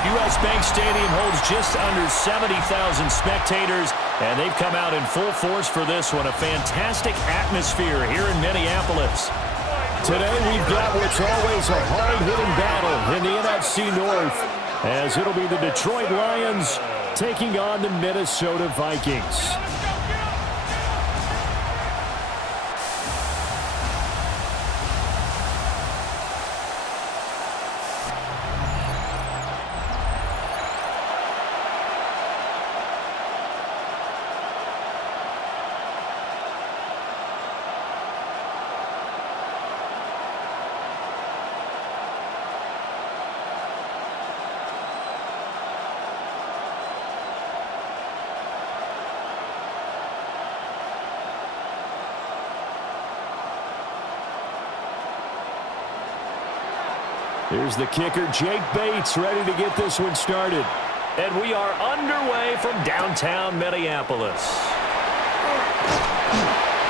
U.S. Bank Stadium holds just under 70,000 spectators, and they've come out in full force for this one. A fantastic atmosphere here in Minneapolis. Today we've got what's always a hard-hitting battle in the NFC North, as it'll be the Detroit Lions taking on the Minnesota Vikings. Here's the kicker, Jake Bates, ready to get this one started. And we are underway from downtown Minneapolis.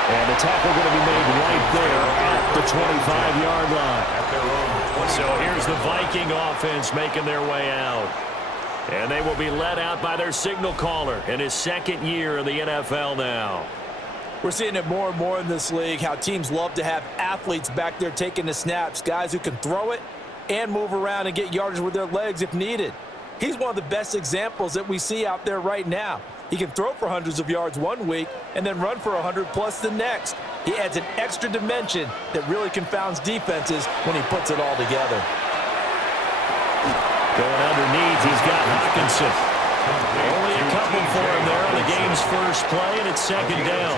And the tackle going to be made right there at the 25-yard line. So here's the Viking offense making their way out. And they will be led out by their signal caller in his second year in the NFL now. We're seeing it more and more in this league, how teams love to have athletes back there taking the snaps, guys who can throw it and move around and get yardage with their legs if needed. He's one of the best examples that we see out there right now. He can throw for hundreds of yards one week and then run for 100+ the next. He adds an extra dimension that really confounds defenses when he puts it all together. Going underneath, he's got Hawkinson. Only a couple for him there on the game's first play, and it's second down.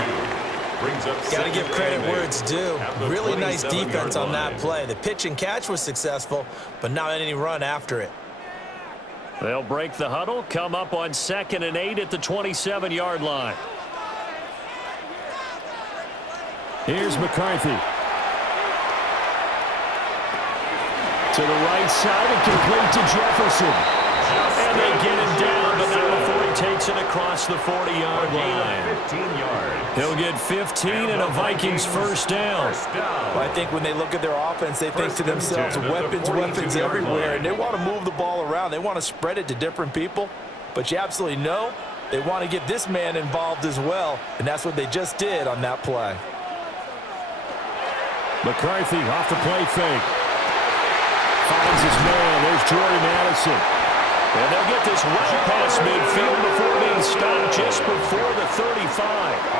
Got to give credit where it's due. Really nice defense on that play. The pitch and catch was successful, but not any run after it. They'll break the huddle, come up on 2nd and 8 at the 27-yard line. Here's McCarthy. To the right side and complete to Jefferson. And they get him down, but not before he takes it across the 40-yard line. 15 yards. He'll get 15 and a Vikings first down. Well, I think when they look at their offense, they think to themselves, weapons everywhere, and they want to move the ball around. They want to spread it to different people, but you absolutely know they want to get this man involved as well, and that's what they just did on that play. McCarthy off the play fake. Finds his man. There's Jordan Addison. And they'll get this well past midfield before being stopped just before the 35.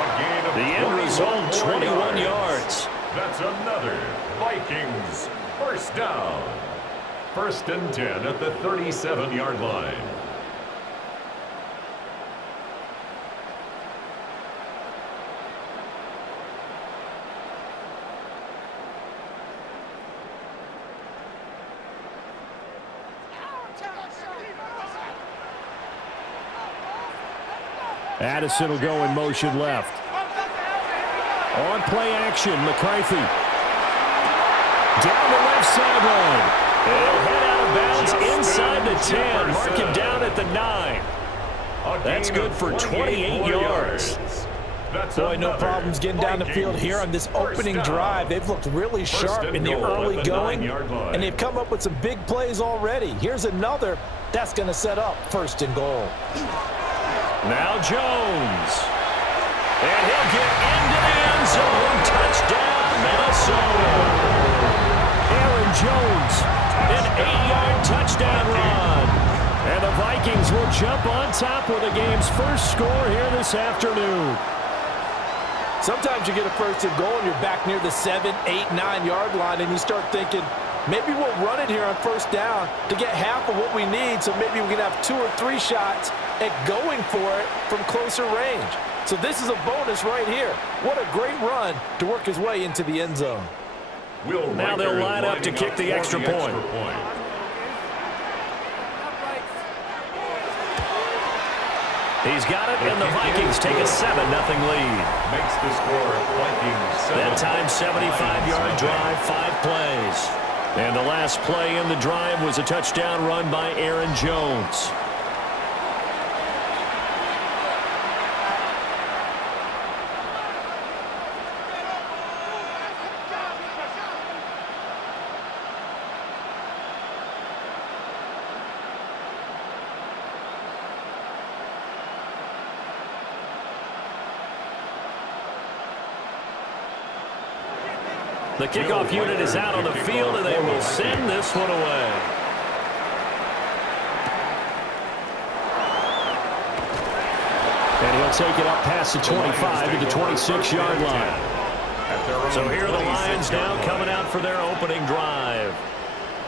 The end result, 21 yards. That's another Vikings first down. 1st and 10 at the 37-yard line. Addison will go in motion left. On play action, McCarthy. Down the left sideline. He'll head out of bounds inside the 10. Mark him down at the 9. That's good for 28 yards. Boy, no problems getting down the field here on this opening drive. They've looked really sharp in the early going, and they've come up with some big plays already. Here's another that's going to set up 1st and goal. Now Jones. And he'll get into the end zone. Touchdown, Minnesota. Aaron Jones, an 8-yard touchdown run. And the Vikings will jump on top with the game's first score here this afternoon. Sometimes you get a 1st and goal and you're back near the 7, 8, 9-yard line, and you start thinking, maybe we'll run it here on 1st down to get half of what we need, so maybe we can have 2 or 3 shots at going for it from closer range. So this is a bonus right here. What a great run to work his way into the end zone. Now they'll line up to kick the extra point. He's got it, and the Vikings take a 7-0 lead. Makes the score Vikings 7. That time, 75-yard drive, 5 plays. And the last play in the drive was a touchdown run by Aaron Jones. The kickoff unit is out on the field, and they will send this one away. And he'll take it up past the 25 to the 26-yard line. So here are the Lions now coming out for their opening drive.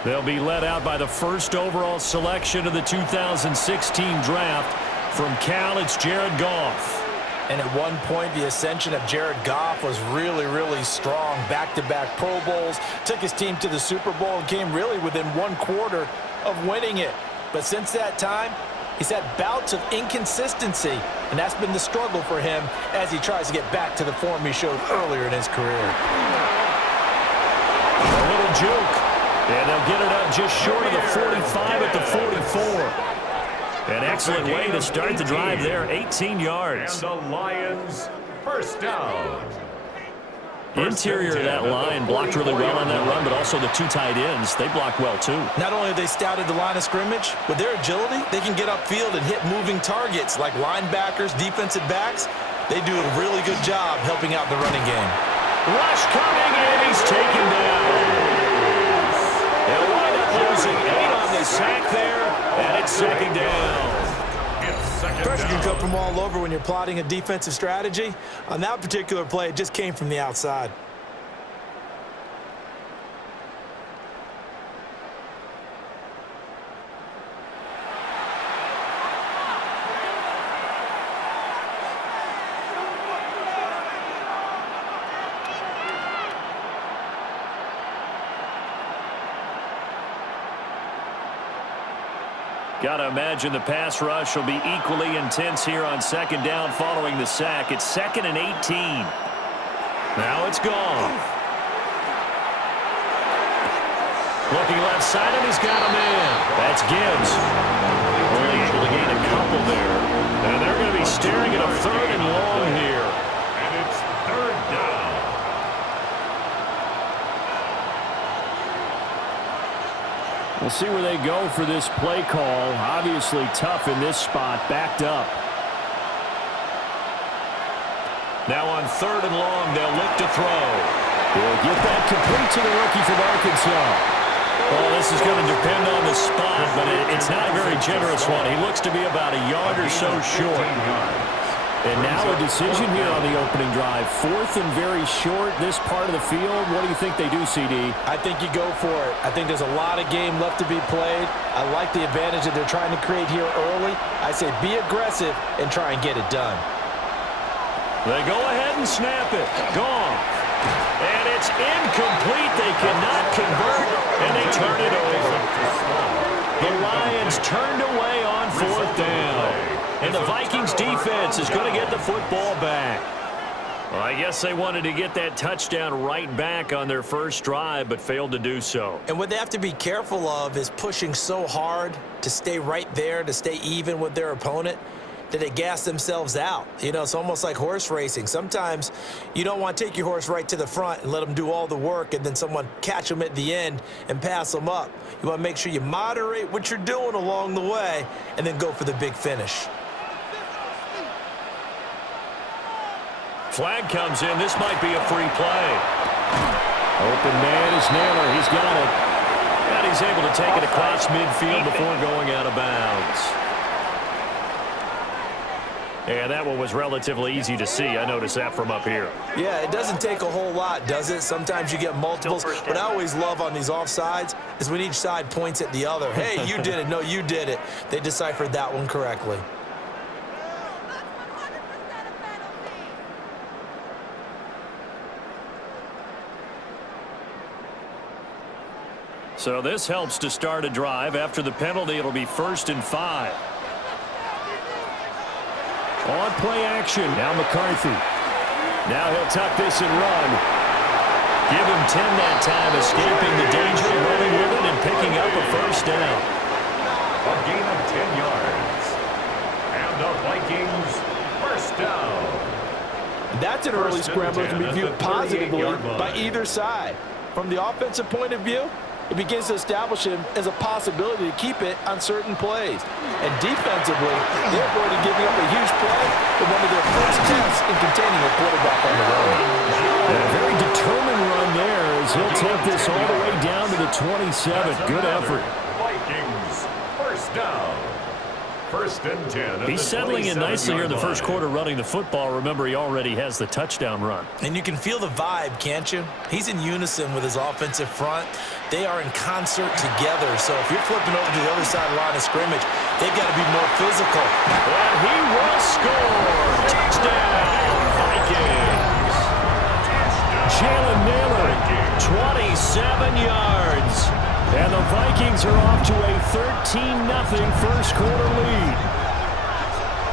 They'll be led out by the first overall selection of the 2016 draft. From Cal, it's Jared Goff. And at one point, the ascension of Jared Goff was really, really strong. Back-to-back Pro Bowls, took his team to the Super Bowl and came really within one quarter of winning it. But since that time, he's had bouts of inconsistency, and that's been the struggle for him as he tries to get back to the form he showed earlier in his career. A little juke, and they'll get it up just short of the 45 at the 44. An excellent way to start the drive there, 18 yards. And the Lions, first down. Interior of that line blocked really well on that run, but also the two tight ends, they blocked well too. Not only have they scouted the line of scrimmage, with their agility, they can get upfield and hit moving targets like linebackers, defensive backs. They do a really good job helping out the running game. Rush coming, and he's taken down. They'll wind up losing 8 on the sack there, and it's second down. Pressure can come from all over when you're plotting a defensive strategy. On that particular play, it just came from the outside. Got to imagine the pass rush will be equally intense here on second down following the sack. It's 2nd and 18. Now it's gone. Looking left side, and he's got a man. That's Gibbs. Only able to gain a couple there. And they're going to be staring at a 3rd and long here. And it's 3rd down. We'll see where they go for this play call. Obviously tough in this spot, backed up. Now on 3rd and long, they'll look to throw. They'll get that complete to the rookie from Arkansas. Well, this is going to depend on the spot, but it's not a very generous one. He looks to be about a yard or so short. And now a decision here on the opening drive. 4th and very short, this part of the field. What do you think they do, CD? I think you go for it. I think there's a lot of game left to be played. I like the advantage that they're trying to create here early. I say be aggressive and try and get it done. They go ahead and snap it. Gone. And it's incomplete. They cannot convert, and they turn it over. The Lions turned away on 4th down. And the Vikings defense is going to get the football back. Well, I guess they wanted to get that touchdown right back on their first drive, but failed to do so. And what they have to be careful of is pushing so hard to stay right there, to stay even with their opponent, that they gas themselves out. You know, it's almost like horse racing. Sometimes you don't want to take your horse right to the front and let them do all the work and then someone catch them at the end and pass them up. You want to make sure you moderate what you're doing along the way and then go for the big finish. Flag comes in. This might be a free play. Open man is Naylor. He's got it. And he's able to take it across midfield before going out of bounds. And that one was relatively easy to see. I noticed that from up here. Yeah, it doesn't take a whole lot, does it? Sometimes you get multiples. What I always love on these offsides is when each side points at the other. Hey, you did it. No, you did it. They deciphered that one correctly. So this helps to start a drive. After the penalty, it'll be 1st and 5. On play action. Now McCarthy. Now he'll tuck this and run. Give him 10 that time, escaping the danger, running with it, and picking up a 1st down. A gain of 10 yards. And the Vikings, 1st down. That's an early scramble that can be viewed positively by either side. From the offensive point of view, it begins to establish him as a possibility to keep it on certain plays. And defensively, they're going to give up a huge play in one of their first attempts in containing a quarterback on the run. And a very determined run there as as he'll take this all the way down to the 27. Good effort. Vikings, first down. First and 10. He's settling in nicely here in the first quarter running the football. Remember, he already has the touchdown run. And you can feel the vibe, can't you? He's in unison with his offensive front. They are in concert together. So if you're flipping over to the other side of the line of scrimmage, they've got to be more physical. And he will score. Touchdown, Vikings. Jalen Naylor, 27 yards. And the Vikings are off to a 13-0 first quarter lead.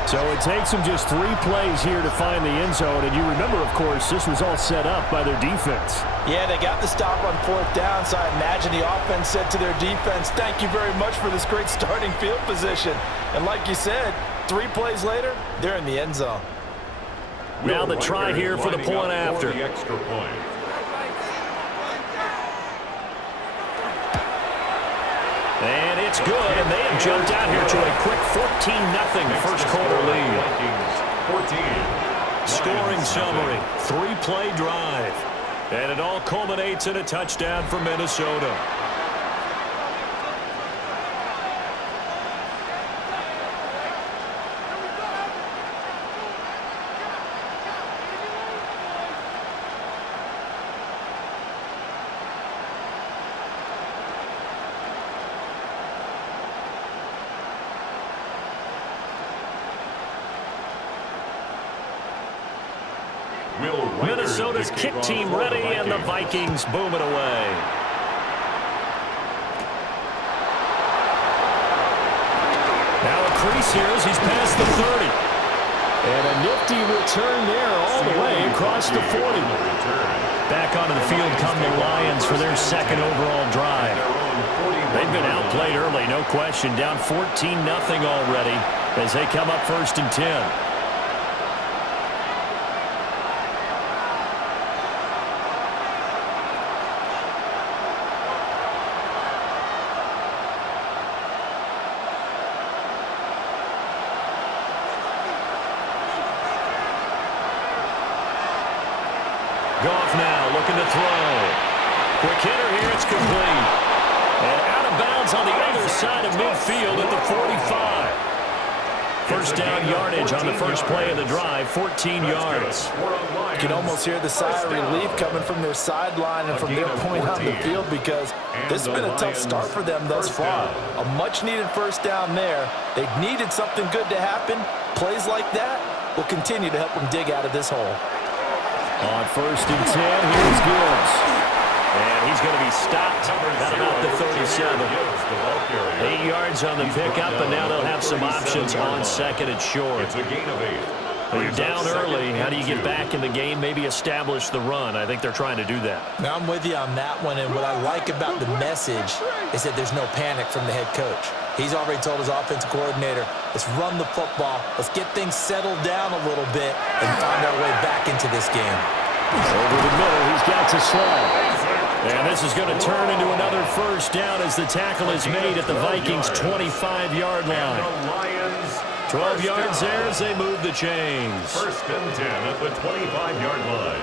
So it takes them just 3 plays here to find the end zone. And you remember, of course, this was all set up by their defense. Yeah, they got the stop on 4th down, so I imagine the offense said to their defense, thank you very much for this great starting field position. And like you said, 3 plays later, they're in the end zone. Now the try here for the point after. The extra point. And it's good, and they have jumped out here to a quick 14-0 first quarter lead. Vikings, 14. Scoring summary, 3-play drive. And it all culminates in a touchdown for Minnesota. Minnesota's kick team ready, and the Vikings boom it away. Now a crease here as he's past the 30. And a nifty return there all the way across the 40. Back onto the field come the Lions for their second overall drive. They've been outplayed early, no question. Down 14-0 already as they come up first and 10. Goff now looking to throw. Quick hitter here, it's complete. And out of bounds on the other side of midfield at the 45. First down yardage on the first play of the drive, 14 yards. You can almost hear the sigh of relief coming from their sideline and from their point on the field because this has been a tough start for them thus far. A much-needed first down there. They needed something good to happen. Plays like that will continue to help them dig out of this hole. On first and 10, here's Gibbs. And he's going to be stopped at about the 37. 8 yards on the pickup, and now they'll have some options on second and short. It's a gain of 8. Well, you're down early. How do you get back in the game? Maybe establish the run. I think they're trying to do that. Now, I'm with you on that one, and what I like about the message is that there's no panic from the head coach. He's already told his offensive coordinator, let's run the football, let's get things settled down a little bit and find our way back into this game. Over the middle, he's got to slow. And this is going to turn into another first down as the tackle is made at the Vikings' 25-yard line. 12 yards there as they move the chains. First and 10 at the 25-yard line.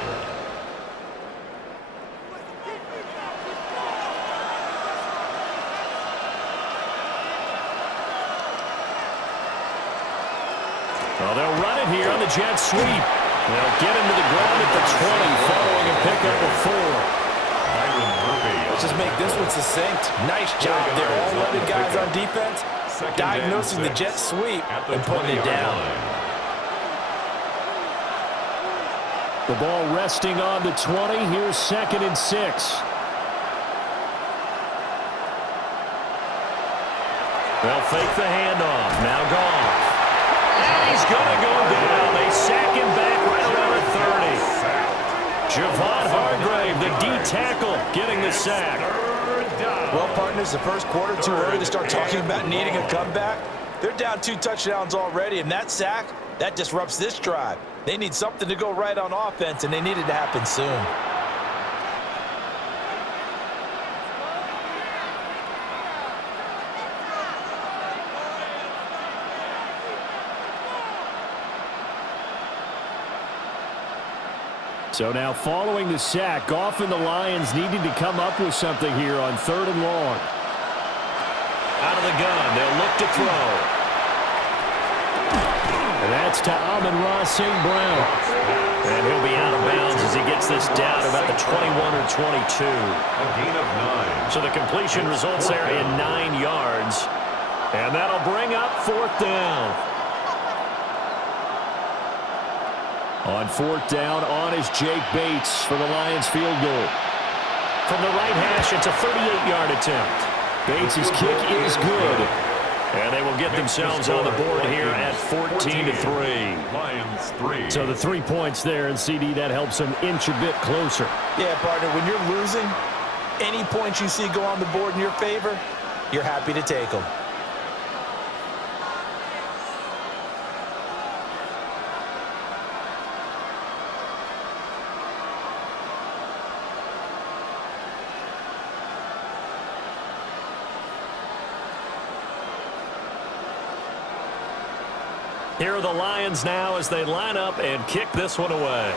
Well, they'll run it here on the jet sweep. They'll get him to the ground at the 20, following a pickup of 4. Let's just make this one succinct. Nice job there. All 11 guys on defense diagnosing the jet sweep and putting it down. The ball resting on the 20. Here's second and 6. They'll fake the handoff. Now Goff. And he's going to go down. They sack him back right around the 30. Javon Hargrave, the D-tackle, getting the sack. Well, partners, the first quarter too early to start talking about needing a comeback. They're down 2 touchdowns already, and that sack, that disrupts this drive. They need something to go right on offense, and they need it to happen soon. So now following the sack, often the Lions needing to come up with something here on 3rd and long. Out of the gun, they'll look to throw. And that's to Amon-Ra St. Brown. And he'll be out of bounds as he gets this down about the 21 or 22. A gain of 9. So the completion results there in 9 yards. And that'll bring up 4th down. On 4th down, on is Jake Bates for the Lions field goal. From the right hash, it's a 38-yard attempt. Bates' kick is good. And they will get themselves on the board here at 14-3. Lions 3. So the 3 points there, and CD, that helps them inch a bit closer. Yeah, partner, when you're losing, any points you see go on the board in your favor, you're happy to take them. Here are the Lions now as they line up and kick this one away.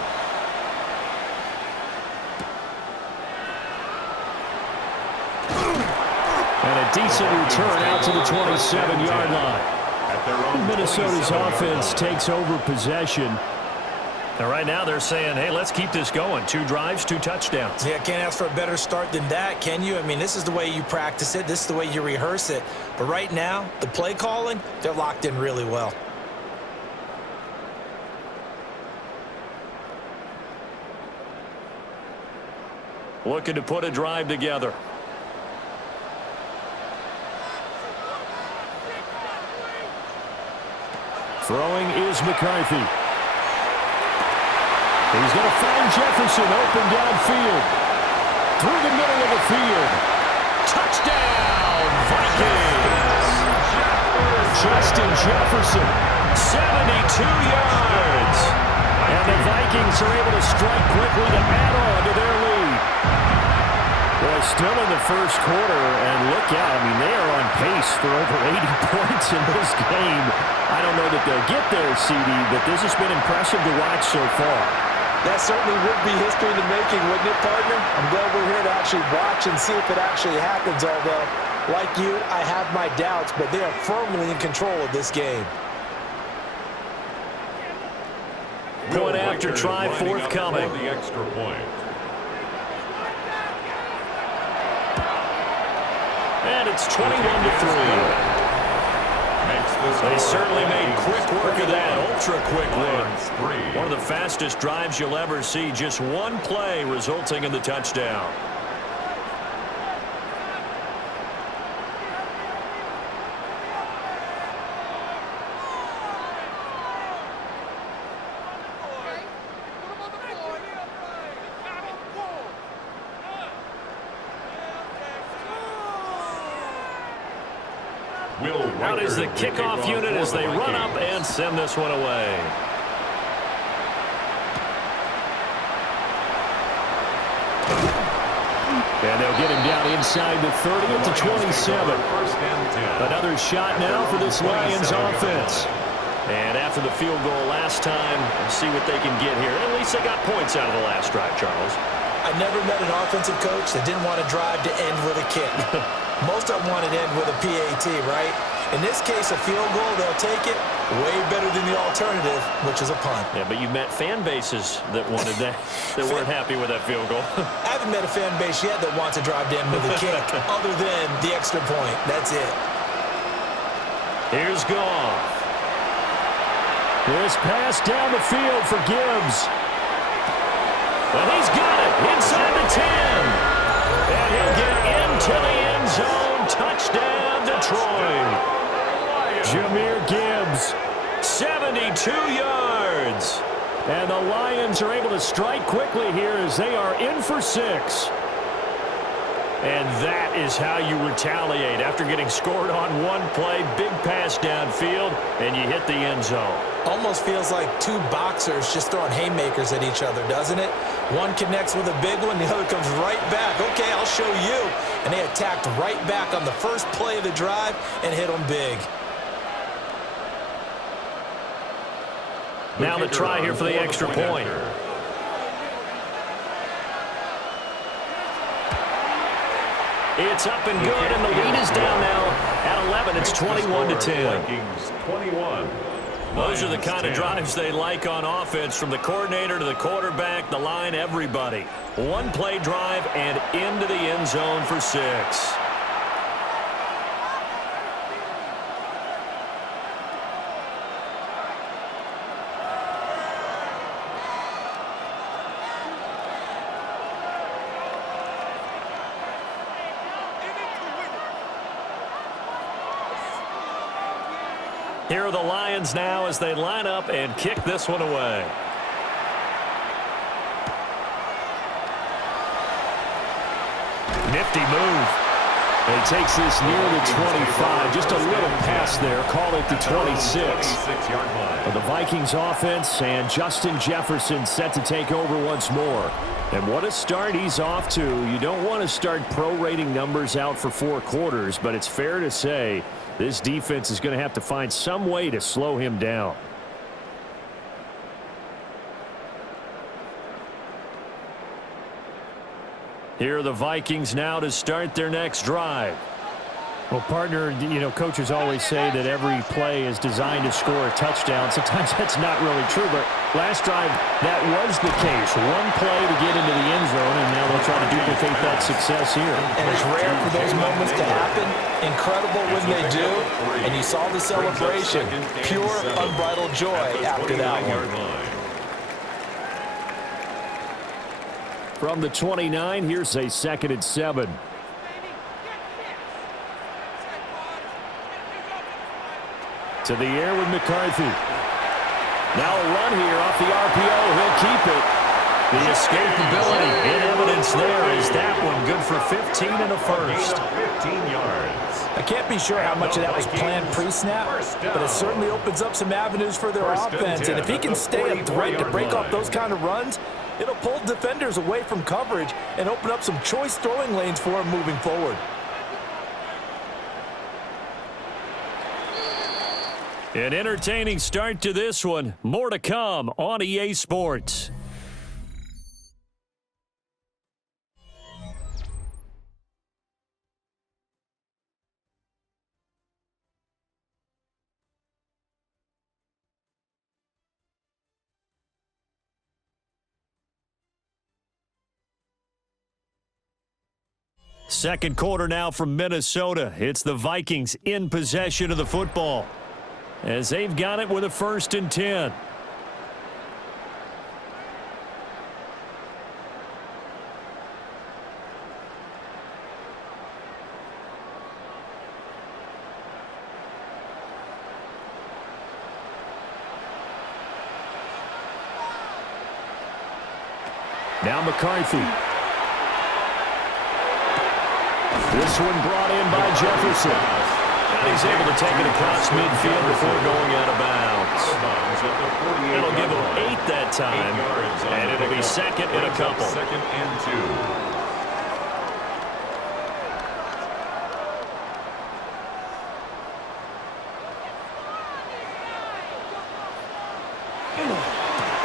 And a decent return out to the 27-yard line. Minnesota's offense takes over possession. And right now they're saying, hey, let's keep this going. 2 drives, 2 touchdowns. Yeah, can't ask for a better start than that, can you? I mean, this is the way you practice it. This is the way you rehearse it. But right now, the play calling, they're locked in really well. Looking to put a drive together. Throwing is McCarthy. He's going to find Jefferson open downfield. Through the middle of the field. Touchdown, Vikings! Justin Jefferson. 72 yards. And the Vikings are able to strike quickly to add on to their lead. Boy, still in the first quarter, and look out. I mean, they are on pace for over 80 points in this game. I don't know that they'll get there, CD, but this has been impressive to watch so far. That certainly would be history in the making, wouldn't it, partner? I'm glad we're here to actually watch and see if it actually happens, although, like you, I have my doubts, but they are firmly in control of this game. Point after try forthcoming. The extra point. And it's 21-3. They certainly made quick work of that, ultra-quick work. One of the fastest drives you'll ever see, just one play resulting in the touchdown. Out is the kickoff unit as they run up and send this one away. And they'll get him down inside the 30 at the 27. Another shot now for this Lions offense. And after the field goal last time, let's see what they can get here. At least they got points out of the last drive, Charles. I never met an offensive coach that didn't want to drive to end with a kick. Most of them want to end with a PAT, right? In this case, a field goal, they'll take it way better than the alternative, which is a punt. Yeah, but you met fan bases that wanted that, that weren't happy with that field goal. I haven't met a fan base yet that wants to drive to end with a kick, other than the extra point. That's it. Here's Goff. This pass down the field for Gibbs. Well, he's got it inside the 10. And he'll get into the end zone. Touchdown, Detroit. Jahmyr Gibbs. 72 yards. And the Lions are able to strike quickly here as they are in for 6. And that is how you retaliate. After getting scored on one play, big pass downfield, and you hit the end zone. Almost feels like two boxers just throwing haymakers at each other, doesn't it? One connects with a big one, the other comes right back. Okay, I'll show you. And they attacked right back on the first play of the drive and hit them big. Now the try here for the extra point. It's up and good, and the lead is down now at 11. It's 21-10. Vikings 21. Those are the kind of drives they like on offense, from the coordinator to the quarterback, the line, everybody. One-play drive and into the end zone for 6. Here are the Lions now as they line up and kick this one away. Nifty move. And he takes this near the 25. Just a little pass there. Call it the 26. The Vikings offense and Justin Jefferson set to take over once more. And what a start he's off to. You don't want to start prorating numbers out for 4 quarters, but it's fair to say this defense is going to have to find some way to slow him down. Here are the Vikings now to start their next drive. Well, partner, you know, coaches always say that every play is designed to score a touchdown. Sometimes that's not really true, but last drive, that was the case. One play to get into the end zone, and now they'll try to duplicate that success here. And it's rare for those moments to happen. Incredible when they do. And you saw the celebration. Pure, unbridled joy after that one. From the 29, here's a 2nd and 7. To the air with McCarthy. Now a run here off the RPO. He'll keep it. The escapability in evidence there. Is that one good for 15 and a first? 15 yards. I can't be sure how much of that was planned pre-snap, but it certainly opens up some avenues for their offense. And if he can stay a threat to break off those kind of runs, it'll pull defenders away from coverage and open up some choice throwing lanes for him moving forward. An entertaining start to this one. More to come on EA Sports. Second quarter now from Minnesota. It's the Vikings in possession of the football, as they've got it with a 1st and 10. Now McCarthy. This one brought in by Jefferson. And he's able to take it across midfield before going out of bounds. It'll give him 8 that time, and it'll be 2nd and a couple. 2nd and 2.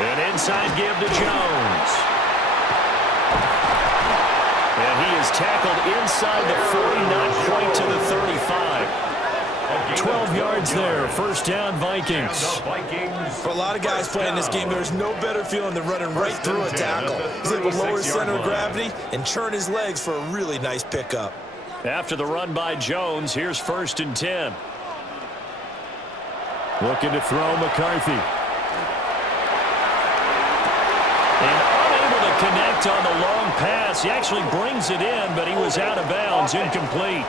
An inside give to Jones. And he is tackled inside the 40, not quite to the 35. 12 yards there. 1st down, Vikings. For a lot of guys playing this game, there's no better feeling than running right through a tackle. He's able to lower his center of gravity and churn his legs for a really nice pickup. After the run by Jones, here's 1st and 10. Looking to throw McCarthy. And unable to connect on the long pass. He actually brings it in, but he was out of bounds, incomplete.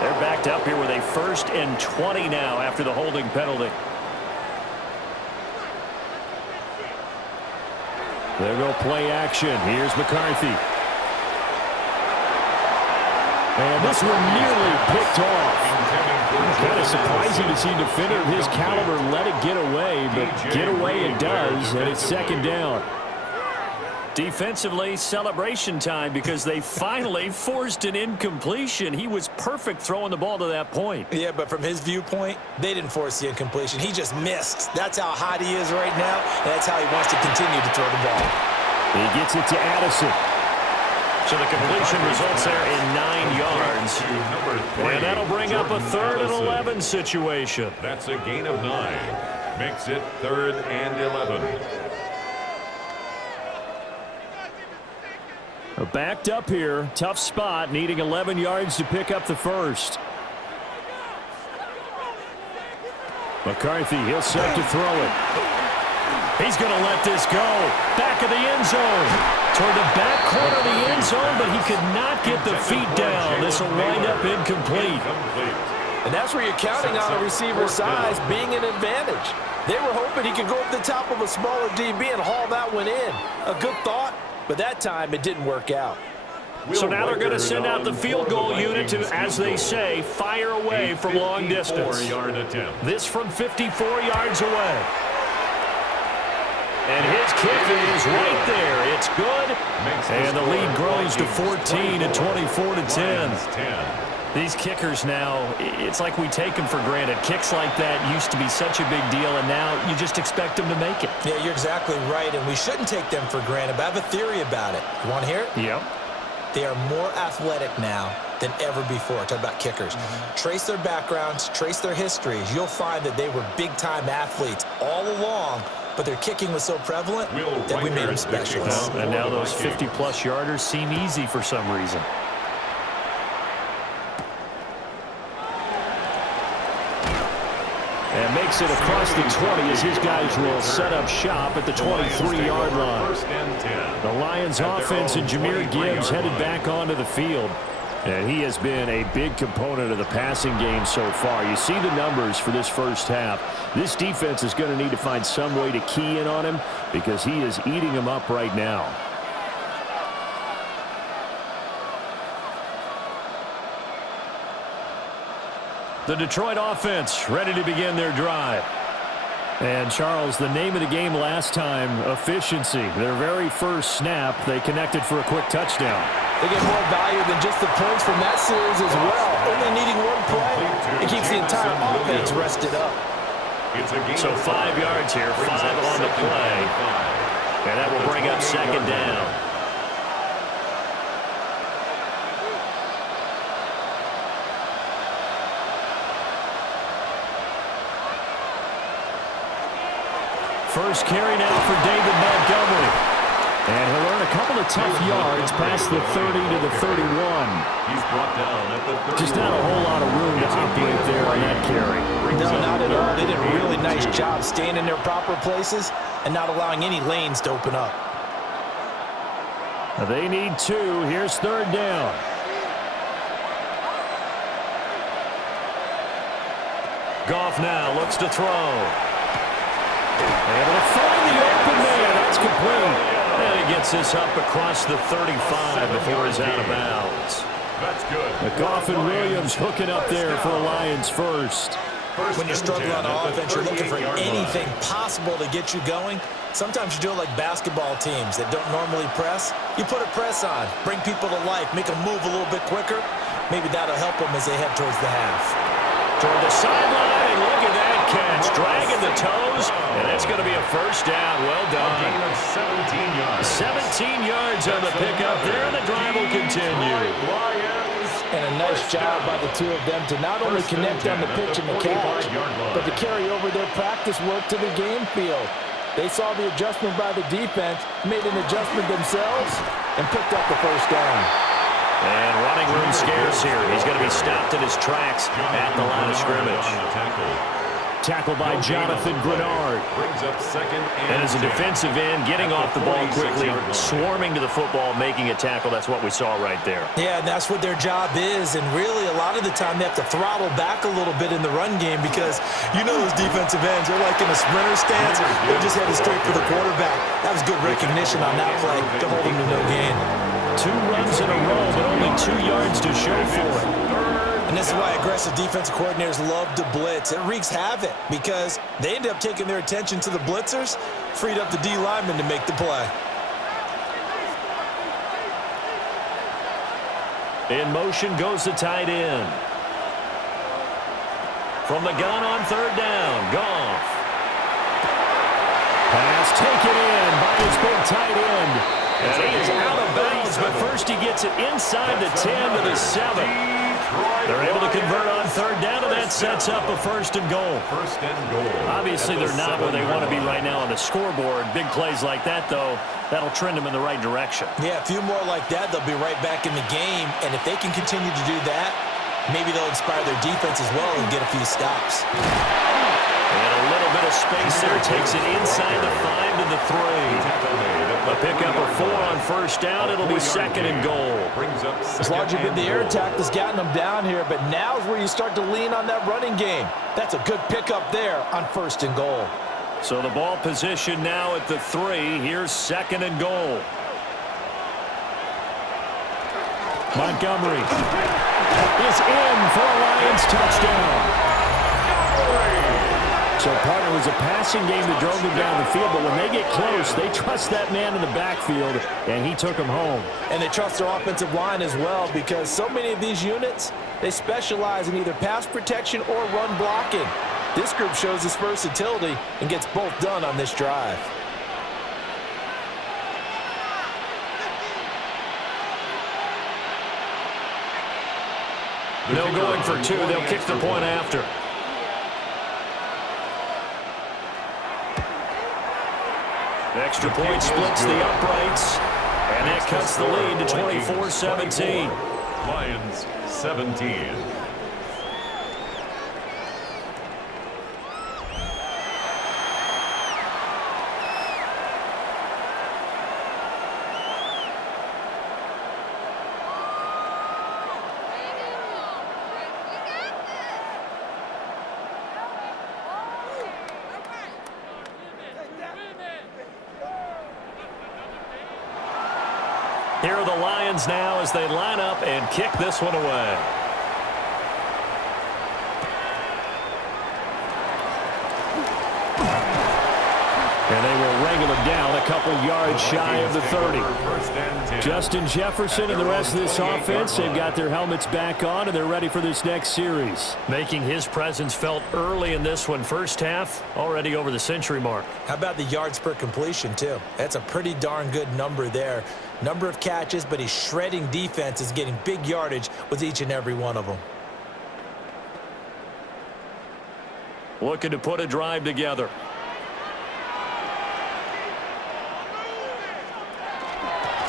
They're backed up here with a 1st and 20 now after the holding penalty. There go play action. Here's McCarthy. And this one nearly picked off. Kind of surprising to see a defender of his caliber let it get away, but get away it does, and it's 2nd down. Defensively, celebration time because they finally forced an incompletion. He was perfect throwing the ball to that point. Yeah, but from his viewpoint, they didn't force the incompletion. He just missed. That's how hot he is right now, and that's how he wants to continue to throw the ball. He gets it to Addison. So the completion results there in 9 yards. And that'll bring up a 3rd and 11 situation. That's a gain of 9. Makes it 3rd and 11. Backed up here. Tough spot. Needing 11 yards to pick up the first. McCarthy, he'll set to throw it. He's going to let this go. Back of the end zone. Toward the back corner of the end zone, but he could not get the feet down. This will wind up incomplete. And that's where you're counting on a receiver's size being an advantage. They were hoping he could go up the top of a smaller DB and haul that one in. A good thought, but that time it didn't work out. So now they're going to send out the field goal unit to, as they say, fire away from long distance. This from 54 yards away. And his kick is right there. It's good. And the lead grows to 14 and 24-10. These kickers now, it's like we take them for granted. Kicks like that used to be such a big deal, and now you just expect them to make it. Yeah, you're exactly right, and we shouldn't take them for granted. But I have a theory about it. You want to hear it? Yep. They are more athletic now than ever before. Talk about kickers. Trace their backgrounds, trace their histories. You'll find that they were big-time athletes all along, but their kicking was so prevalent that we made them specialists. And now those 50-plus yarders seem easy for some reason. And makes it across the 20 as his guys will set up shop at the 23-yard line. The Lions offense and Jahmyr Gibbs headed back onto the field. And he has been a big component of the passing game so far. You see the numbers for this first half. This defense is going to need to find some way to key in on him because he is eating them up right now. The Detroit offense ready to begin their drive. And, Charles, the name of the game last time, efficiency. Their very first snap, they connected for a quick touchdown. They get more value than just the points from that series as well. Only needing one play, it keeps the entire offense rested up. So 5 yards here, 5 on the play. And that will bring up 2nd down. First carry now for David Montgomery. And he'll earn a couple of tough yards past the 30 to the 31. He's brought down at the 31. Just not a whole lot of room to operate there on that carry. No, not at all. They did a really nice job staying in their proper places and not allowing any lanes to open up. They need 2. Here's 3rd down. Goff now looks to throw. Able to find the open man. That's complete. And he gets this up across the 35 before he's out of bounds. That's good. Goff and Williams hooking up there for a Lions first. When you're struggling on offense, you're looking for anything possible to get you going. Sometimes you do it like basketball teams that don't normally press. You put a press on, bring people to life, make them move a little bit quicker. Maybe that'll help them as they head towards the half. Toward the sideline, and look at that catch. Dragging the toes, and that's going to be a first down. Well done. 17 yards on the pickup there, and the drive will continue. And a nice job by the two of them to not only connect on the pitch and the catch, but to carry over their practice work to the game field. They saw the adjustment by the defense, made an adjustment themselves, and picked up the first down. And running room scarce here. He's going to be stopped in his tracks at the line of scrimmage. Tackled by Jonathan Grenard. And as a defensive end, getting off the ball quickly, swarming to the football, making a tackle. That's what we saw right there. Yeah, and that's what their job is. And really, a lot of the time, they have to throttle back a little bit in the run game because you know those defensive ends, they're like in a sprinter stance. They're just headed straight for the quarterback. That was good recognition on that play to hold him to no gain. 2 runs in a row, but only 2 yards to show for it. And this is why aggressive defensive coordinators love to blitz. It wreaks havoc because they end up taking their attention to the blitzers, freed up the D lineman to make the play. In motion goes the tight end. From the gun on 3rd down, Goff. Pass taken in by his big tight end. And he is out of bounds, but first he gets it inside the 10 to the 7. They're able to convert on third down, and that sets up a first and goal. Obviously, they're not where they want to be right now on the scoreboard. Big plays like that, though, that'll trend them in the right direction. Yeah, a few more like that, they'll be right back in the game. And if they can continue to do that, maybe they'll inspire their defense as well and get a few stops. And a little bit of space there. Takes it inside the 5 to the 3. A pickup of 4 on first down. It'll be second and goal. It's largely been the air attack that's gotten them down here, but now's where you start to lean on that running game. That's a good pickup there on first and goal. So the ball position now at the 3. Here's second and goal. Montgomery is in for a Lions touchdown. So, partner, was a passing game that drove them down the field, but when they get close, they trust that man in the backfield, and he took them home. And they trust their offensive line as well, because so many of these units, they specialize in either pass protection or run blocking. This group shows its versatility and gets both done on this drive. No going for 2. They'll kick the point after. Extra point splits the uprights, and that cuts the lead to 24-17. Lions 17. Here are the Lions now as they line up and kick this one away. And they will wrangle him down a couple yards shy of the 30. Justin Jefferson and the rest of this offense, they've got their helmets back on, and they're ready for this next series. Making his presence felt early in this one. First half, already over the century mark. How about the yards per completion, too? That's a pretty darn good number there. Number of catches, but he's shredding defense, is getting big yardage with each and every one of them. Looking to put a drive together.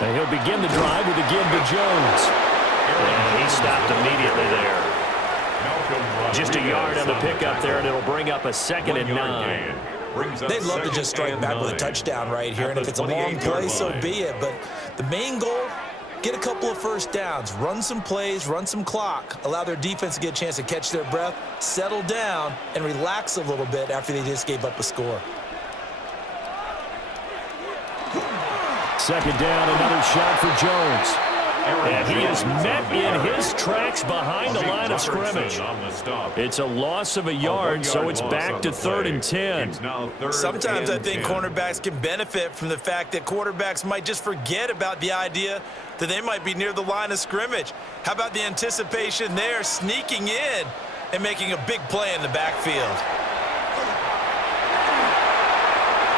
And he'll begin the drive with a give to Jones. And he stopped immediately there. Just a yard on the pickup there, and it'll bring up a 2nd and 9. They'd love to just strike back with a touchdown right here, and if it's a long play, so be it. But the main goal, get a couple of first downs, run some plays, run some clock, allow their defense to get a chance to catch their breath, settle down, and relax a little bit after they just gave up a score. Second down, another shot for Jones. And he is met in his tracks behind the line of scrimmage. It's a loss of a yard, so it's back to 3rd and 10. Sometimes I think cornerbacks can benefit from the fact that quarterbacks might just forget about the idea that they might be near the line of scrimmage. How about the anticipation there, sneaking in and making a big play in the backfield?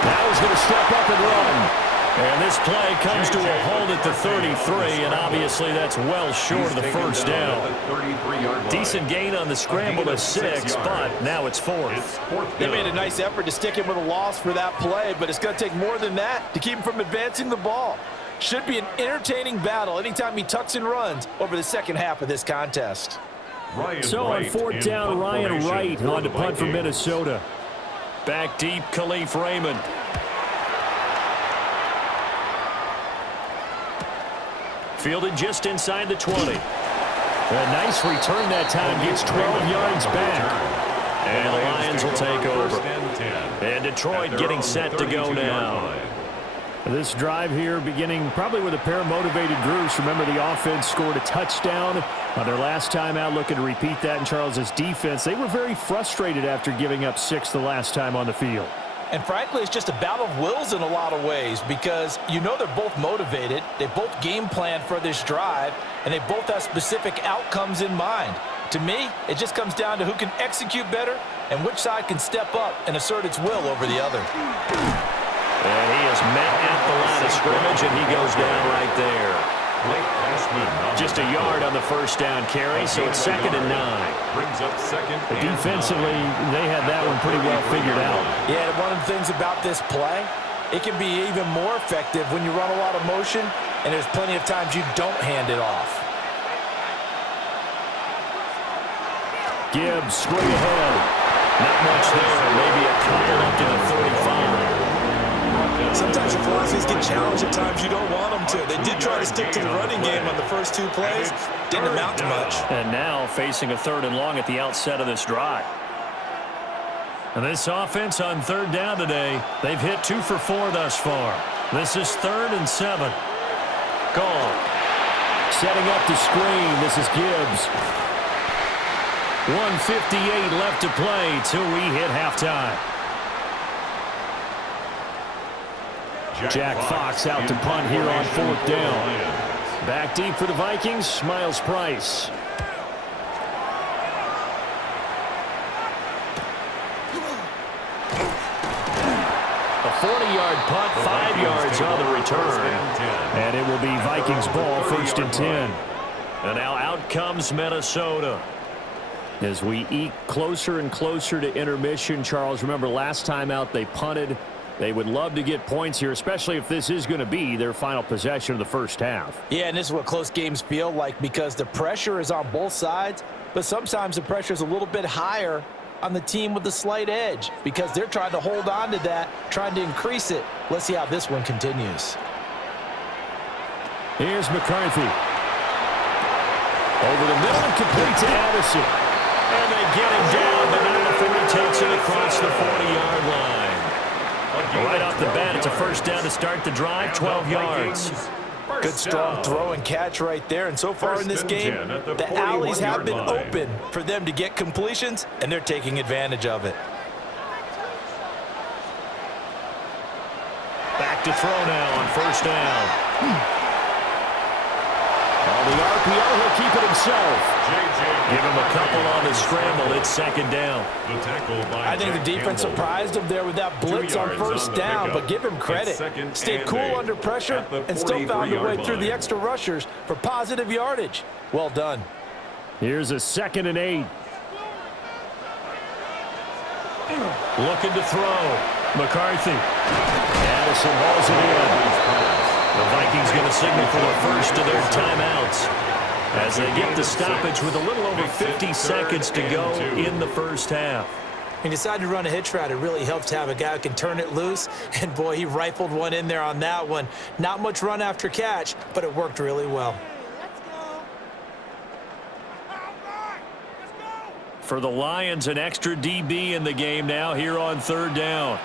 Now he's going to step up and run. And this play comes to a halt at the 33, and obviously that's well short of the first down. Decent gain on the scramble to 6, but now it's 4th. They made a nice effort to stick him with a loss for that play, but it's going to take more than that to keep him from advancing the ball. Should be an entertaining battle anytime he tucks and runs over the second half of this contest. So on 4th down, Ryan Wright on to punt for Minnesota. Back deep, Khalif Raymond. Fielded just inside the 20. A nice return that time. Gets 12 yards back. And the Lions will take over. And Detroit getting set to go now. This drive here beginning probably with a pair of motivated groups. Remember, the offense scored a touchdown on their last time out, looking to repeat that in Charles's defense. They were very frustrated after giving up 6 the last time on the field. And frankly, it's just a battle of wills in a lot of ways, because you know they're both motivated, they both game plan for this drive, and they both have specific outcomes in mind. To me, it just comes down to who can execute better and which side can step up and assert its will over the other. And he is met at the line of scrimmage, and he goes down right there. Just a yard on the first down carry, so it's 2nd and 9. Brings up 2nd. But defensively, they had that one pretty well figured out. Yeah, and one of the things about this play, it can be even more effective when you run a lot of motion, and there's plenty of times you don't hand it off. Gibbs straight ahead. Not much there. Maybe a couple up to the 35. Sometimes your philosophies get challenged at times you don't want them to. They did try to stick to the running game on the first 2 plays. Didn't amount to much. And now facing a 3rd and long at the outset of this drive. And this offense on 3rd down today, they've hit 2 for 4 thus far. This is 3rd and 7. Gone. Setting up the screen. This is Gibbs. 1:58 left to play till we hit halftime. Jack Fox out to punt here on 4th down. Back deep for the Vikings, Miles Price. A 40-yard punt, 5 yards on the return. And it will be Vikings ball, 1st and 10. And now out comes Minnesota. As we eke closer and closer to intermission, Charles, remember last time out they punted. They would love to get points here, especially if this is going to be their final possession of the first half. Yeah, and this is what close games feel like because the pressure is on both sides, but sometimes the pressure is a little bit higher on the team with the slight edge because they're trying to hold on to that, trying to increase it. Let's see how this one continues. Here's McCarthy. Over the middle and complete to Addison. And they get him down, but now the 40 takes it across the 40-yard line. Right off the bat, it's a first down to start the drive, 12 yards. Good strong throw and catch right there. And so far in this game, the alleys have been open for them to get completions, and they're taking advantage of it. Back to throw now on first down. On the RPO, he'll keep it himself. Give him a couple on the scramble. It's 2nd down. I think the defense surprised him there with that blitz on first down, but give him credit. Stayed cool under pressure and still found a way through the extra rushers for positive yardage. Well done. Here's a 2nd and 8. Looking to throw. McCarthy. Addison hauls it in. The Vikings going to signal for the first of their timeouts as they get the stoppage with a little over 50 seconds to go in the first half. He decided to run a hitch route. It really helps to have a guy who can turn it loose. And, boy, he rifled one in there on that one. Not much run after catch, but it worked really well. For the Lions, an extra DB in the game now here on 3rd down.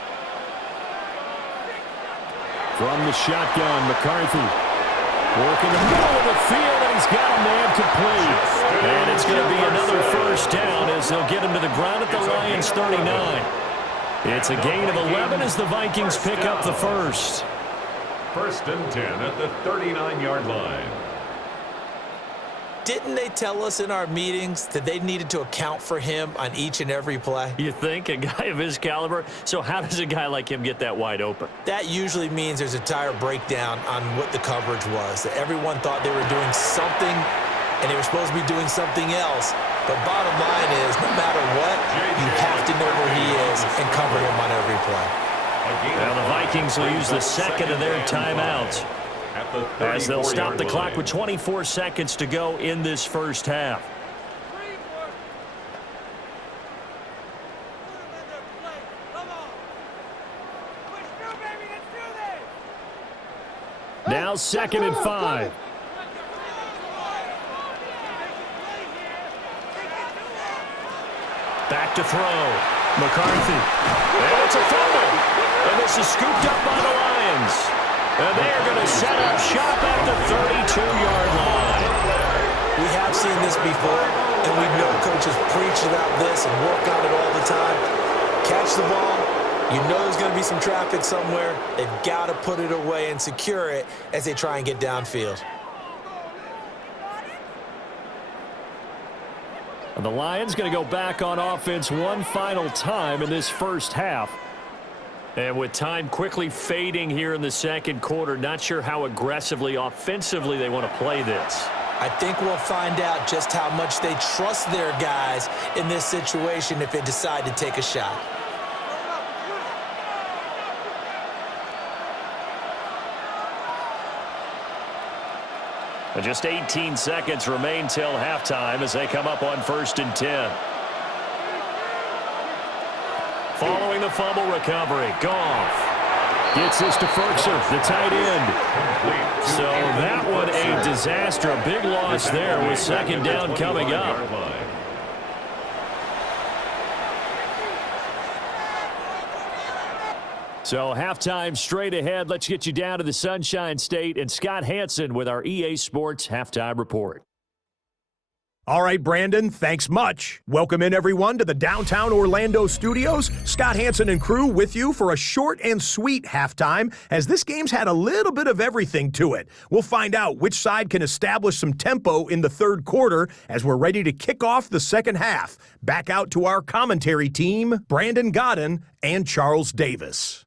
From the shotgun, McCarthy. Working the middle of the field, and he's got a man complete. And it's going to be another first down as they'll get him to the ground at the Lions' 39. It's a gain of 11 as the Vikings pick up the first. 1st and 10 at the 39-yard line. Didn't they tell us in our meetings that they needed to account for him on each and every play? You think? A guy of his caliber? So how does a guy like him get that wide open? That usually means there's a entire breakdown on what the coverage was. That everyone thought they were doing something, and they were supposed to be doing something else. But bottom line is, no matter what, you have to know where he is and cover him on every play. Now the Vikings will use the 2nd of their timeouts as they'll stop the clock with 24 seconds to go in this first half. Now 2nd and 5. Back to throw. McCarthy. And it's a fumble. And this is scooped up by the Lions. And they're going to set up shop at the 32-yard line. We have seen this before, and we know coaches preach about this and work on it all the time. Catch the ball. You know there's going to be some traffic somewhere. They've got to put it away and secure it as they try and get downfield. And the Lions going to go back on offense one final time in this first half. And with time quickly fading here in the second quarter, not sure how aggressively, offensively they want to play this. I think we'll find out just how much they trust their guys in this situation if they decide to take a shot. Just 18 seconds remain till halftime as they come up on 1st and 10. Following the fumble recovery, Goff gets this to Ferguson, the tight end. So that one a disaster, a big loss there with 2nd down coming up. So halftime straight ahead. Let's get you down to the Sunshine State and Scott Hansen with our EA Sports Halftime Report. All right, Brandon, thanks much. Welcome in, everyone, to the downtown Orlando studios. Scott Hansen and crew with you for a short and sweet halftime, as this game's had a little bit of everything to it. We'll find out which side can establish some tempo in the third quarter as we're ready to kick off the second half. Back out to our commentary team, Brandon Godden and Charles Davis.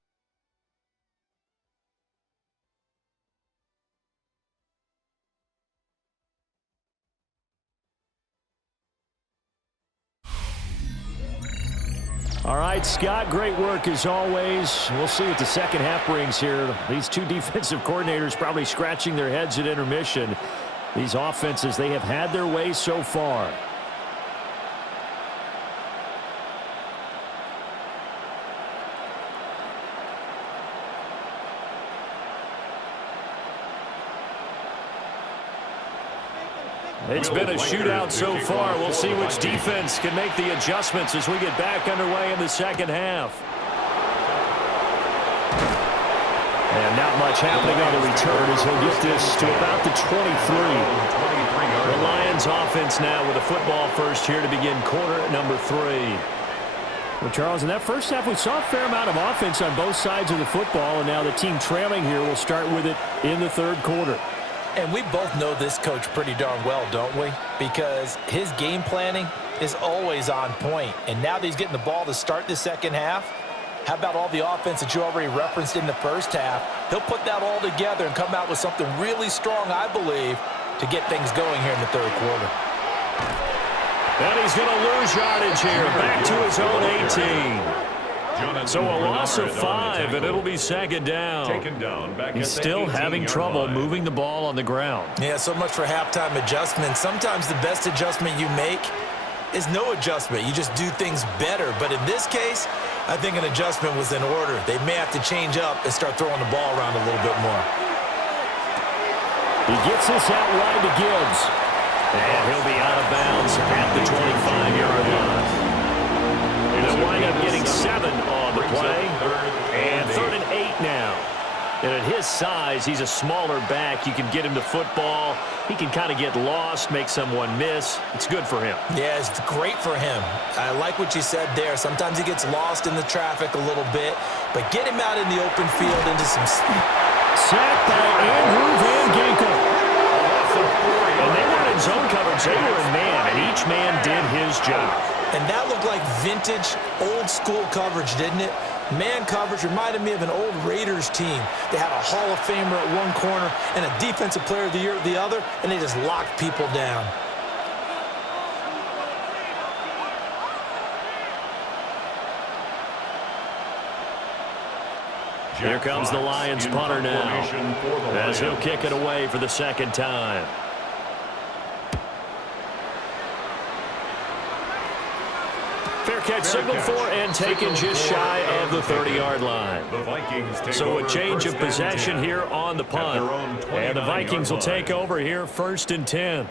All right, Scott, great work as always. We'll see what the second half brings here. These two defensive coordinators probably scratching their heads at intermission. These offenses, they have had their way so far. It's been a shootout so far. We'll see which defense can make the adjustments as we get back underway in the second half. And not much happening on the return as he'll get this to about the 23. The Lions offense now with a football first here to begin quarter number 3. Well, Charles, in that first half, we saw a fair amount of offense on both sides of the football, and now the team trailing here will start with it in the third quarter. And we both know this coach pretty darn well, don't we? Because his game planning is always on point. And now that he's getting the ball to start the second half, how about all the offense that you already referenced in the first half? He'll put that all together and come out with something really strong, I believe, to get things going here in the third quarter. And he's going to lose yardage here, back to his own 18. So a loss of 5, and it'll be 2nd down. He's still having trouble moving the ball on the ground. Yeah, so much for halftime adjustments. Sometimes the best adjustment you make is no adjustment. You just do things better. But in this case, I think an adjustment was in order. They may have to change up and start throwing the ball around a little bit more. He gets this out wide to Gibbs. And he'll be out of bounds at the 25-yard line. They'll wind up getting 7 on the play. And 3rd and 8 now. And at his size, he's a smaller back. You can get him to football. He can kind of get lost, make someone miss. It's good for him. Yeah, it's great for him. I like what you said there. Sometimes he gets lost in the traffic a little bit. But get him out in the open field into some speed. Sacked by Andrew Van Ginkel. And they weren't in zone coverage. They were in man, and each man did his job. And that looked like vintage, old-school coverage, didn't it? Man coverage reminded me of an old Raiders team. They had a Hall of Famer at one corner and a Defensive Player of the Year at the other, and they just locked people down. Here comes the Lions punter now, as he'll kick it away for the 2nd time. Fair catch signaled for and taken just shy of the 30-yard line. So a change of possession here on the punt. And the Vikings will take over here 1st and 10.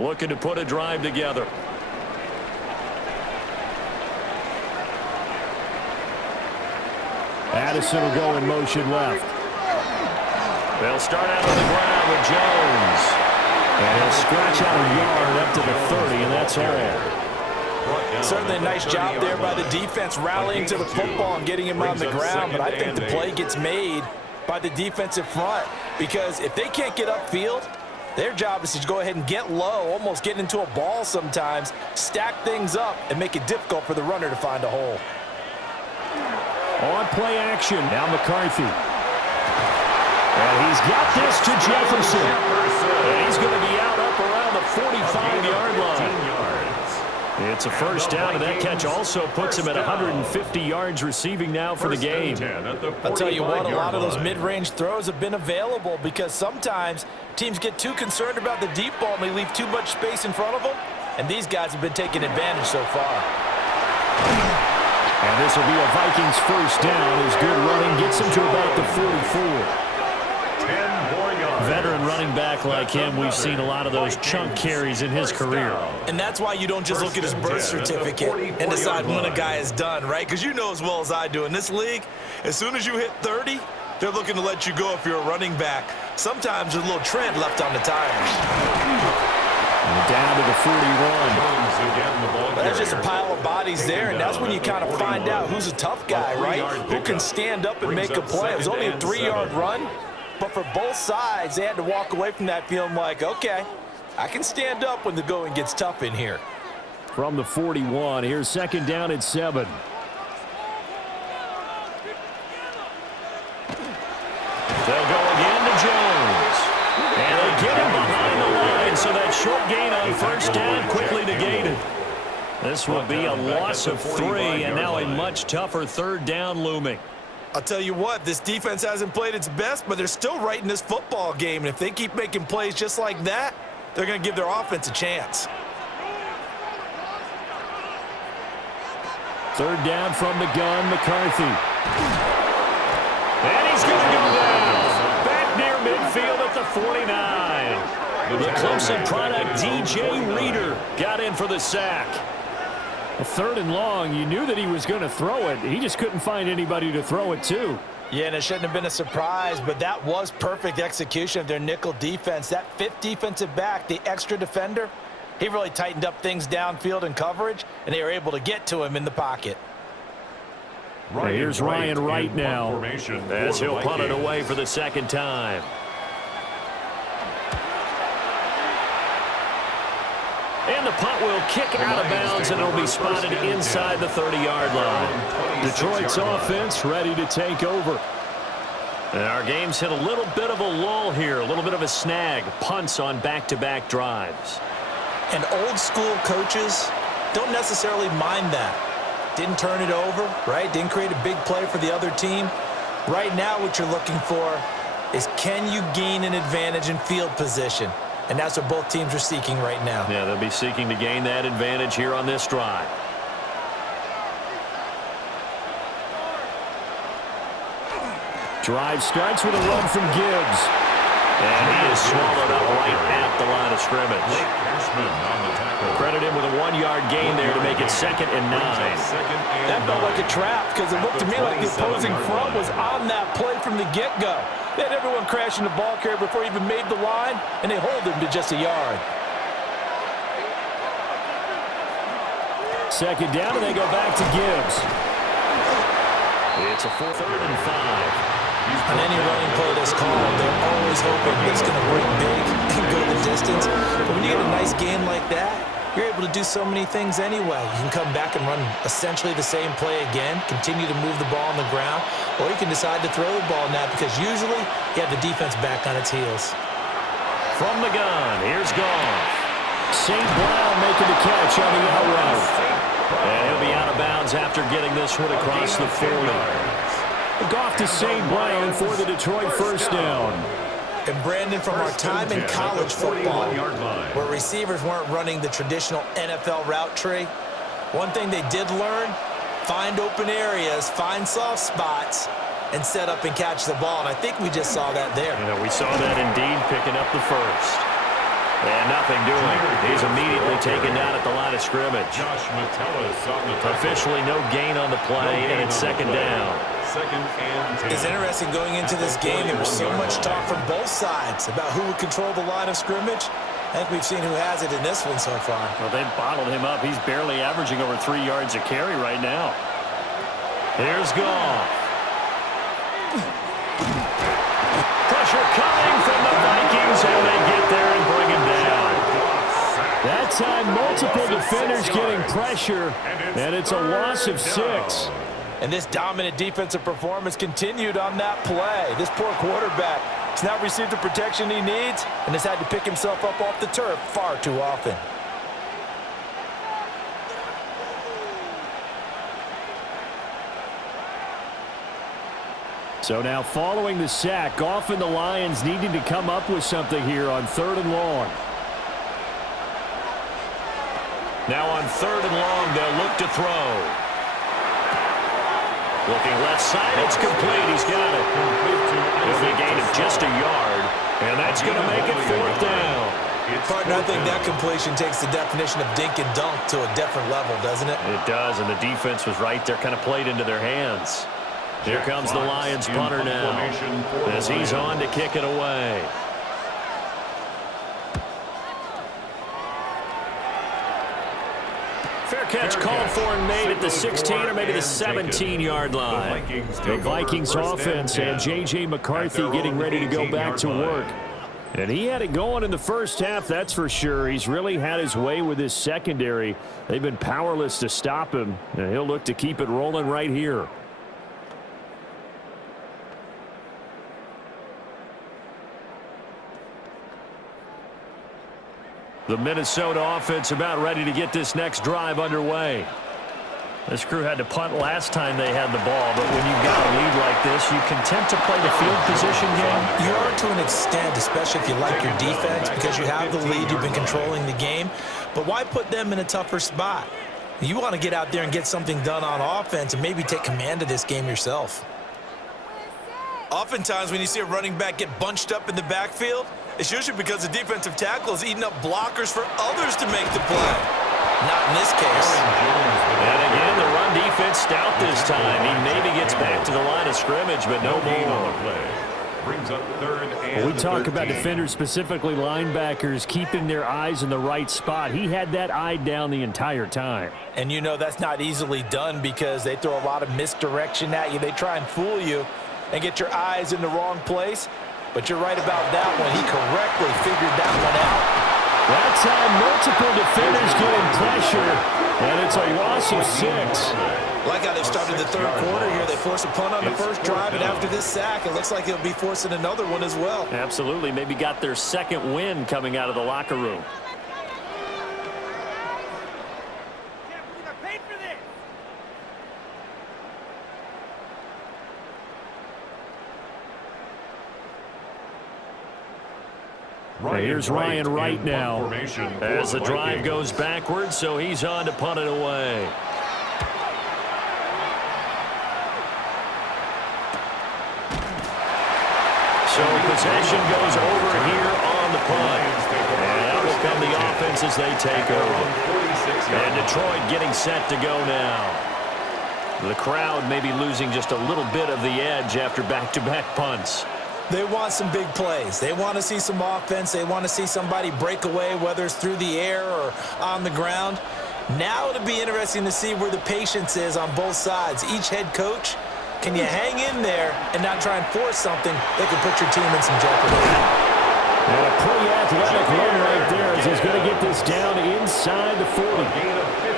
Looking to put a drive together. Addison will go in motion left. They'll start out on the ground with Jones. And he'll scratch out a yard up to the 30, and that's all. Certainly a nice job there by the defense rallying to the football and getting him on the ground, but I think the play gets made by the defensive front because if they can't get upfield, their job is to go ahead and get low, almost get into a ball sometimes, stack things up, and make it difficult for the runner to find a hole. On play action, now McCarthy. And he's got this to Jefferson. And he's going to be out up around the 45-yard line. It's a first down, and that catch also puts him at 150 yards receiving now for the game. I'll tell you what, a lot of those mid-range throws have been available because sometimes teams get too concerned about the deep ball and they leave too much space in front of them, and these guys have been taking advantage so far. And this will be a Vikings first down. His good running gets him to about the 44. Veteran running back like him, we've seen a lot of those chunk carries in his career. And that's why you don't just look at his birth certificate and decide when a guy is done, right? Because you know as well as I do, in this league, as soon as you hit 30, they're looking to let you go if you're a running back. Sometimes there's a little tread left on the tires. And down to the 41. There's just a pile of bodies there, and that's when you kind of find out who's a tough guy, right? Who can stand up and make a play. It was only a 3-yard run. But for both sides, they had to walk away from that feeling like, okay, I can stand up when the going gets tough in here. From the 41, here's second down at 7. They'll go again to Jones. And they get him behind the line, so that short gain on first down quickly negated. This will be a loss of 3, and now a much tougher third down looming. I'll tell you what, this defense hasn't played its best, but they're still right in this football game. And if they keep making plays just like that, they're going to give their offense a chance. Third down from the gun, McCarthy. And he's going to go down. Back near midfield at the 49. The Clemson product, DJ Reader, got in for the sack. A third and long, you knew that he was going to throw it. He just couldn't find anybody to throw it to. Yeah, and it shouldn't have been a surprise, but that was perfect execution of their nickel defense. That fifth defensive back, the extra defender, he really tightened up things downfield in coverage, and they were able to get to him in the pocket. Here's Ryan Wright now, as he'll punt it away for the second time. And the punt will kick out of bounds, and it'll be spotted inside the 30-yard line. Detroit's offense ready to take over. And our game's hit a little bit of a lull here, a little bit of a snag. Punts on back-to-back drives. And old-school coaches don't necessarily mind that. Didn't turn it over, right? Didn't create a big play for the other team. Right now what you're looking for is can you gain an advantage in field position? And that's what both teams are seeking right now. Yeah, they'll be seeking to gain that advantage here on this drive. Drive starts with a run from Gibbs. And he is swallowed up right at the line of scrimmage. Credit him with a 1-yard gain there to make it 2nd and 9. That felt like a trap because it looked to me like the opposing front was on that play from the get-go. They had everyone crashing the ball carrier before he even made the line, and they hold him to just a yard. Second down, and they go back to Gibbs. It's a 3rd and 5. On any running play that's called, they're always hoping it's going to break big and go the distance. But when you get a nice gain like that, you're able to do so many things anyway. You can come back and run essentially the same play again, continue to move the ball on the ground, or you can decide to throw the ball now because usually you have the defense back on its heels. From the gun, here's Goff. St. Brown making the catch on the out route. And he'll be out of bounds after getting this one across the 40. Goff to St. Brown for the Detroit first down. And Brandon, from our time in college football, where receivers weren't running the traditional NFL route tree, one thing they did learn, find open areas, find soft spots, and set up and catch the ball. And I think we just saw that there. You know, we saw that indeed picking up the first. And nothing doing. He's immediately taken down at the line of scrimmage. Officially no gain on the play, and it's 2nd down. It's interesting going into this game. There was so much talk from both sides about who would control the line of scrimmage. I think we've seen who has it in this one so far. Well, they've bottled him up. He's barely averaging over 3 yards a carry right now. Here's Goff. Pressure coming from the Vikings, and they get there and bring him down. That time, multiple defenders getting pressure, and it's a loss of 6. And this dominant defensive performance continued on that play. This poor quarterback has not received the protection he needs and has had to pick himself up off the turf far too often. So now following the sack, Goff and the Lions needing to come up with something here on 3rd and long. Now on 3rd and long, they'll look to throw. Looking left side, it's complete. He's got it. It'll be a gain of just a yard, and that's going to make it 4th down. Partner, I think that completion takes the definition of dink and dunk to a different level, doesn't it? It does, and the defense was right there, kind of played into their hands. Here comes the Lions punter now, as he's on to kick it away. Fair catch called for and made at the 16 or maybe the 17-yard line. The Vikings offense and J.J. McCarthy getting ready to go back to work. And he had it going in the first half, that's for sure. He's really had his way with his secondary. They've been powerless to stop him, and he'll look to keep it rolling right here. The Minnesota offense about ready to get this next drive underway. This crew had to punt last time they had the ball, but when you've got a lead like this, you content to play the field position game? You are to an extent, especially if you like your defense, because you have the lead, you've been controlling the game. But why put them in a tougher spot? You want to get out there and get something done on offense and maybe take command of this game yourself. Oftentimes when you see a running back get bunched up in the backfield, it's usually because the defensive tackle is eating up blockers for others to make the play. Not in this case. And again, the run defense stout this time. He maybe gets back to the line of scrimmage, but no more. Brings up 3rd and We talk 13. about defenders, specifically linebackers, keeping their eyes in the right spot. He had that eye down the entire time. And you know that's not easily done because they throw a lot of misdirection at you. They try and fool you and get your eyes in the wrong place. But you're right about that one. He correctly figured that one out. That time, multiple defenders getting pressure, and it's a loss of 6. Like how they've started the 3rd quarter here. They force a punt on the first drive, and after this sack, it looks like they'll be forcing another one as well. Absolutely. Maybe got their 2nd win coming out of the locker room. Here's Ryan Wright now as the drive goes backwards, so he's on to punt it away. So possession goes over here on the punt. And out will come the offense as they take over. And Detroit getting set to go now. The crowd maybe losing just a little bit of the edge after back-to-back punts. They want some big plays. They want to see some offense. They want to see somebody break away, whether it's through the air or on the ground. Now it'll be interesting to see where the patience is on both sides. Each head coach, can you hang in there and not try and force something that could put your team in some jeopardy? And a pretty athletic run right there as he's going to get this down inside the 40.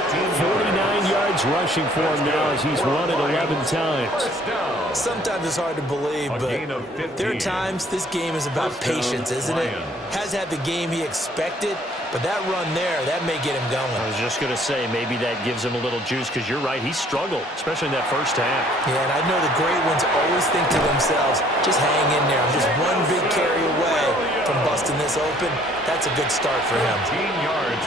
49 yards rushing for him now as he's run it 11 times. Sometimes it's hard to believe, but there are times this game is about patience, isn't it? Has had the game he expected, but that run there, that may get him going. I was just going to say, maybe that gives him a little juice because you're right, he struggled, especially in that first half. Yeah, and I know the great ones always think to themselves, just hang in there. I'm just one big carry away from busting this open. That's a good start for him.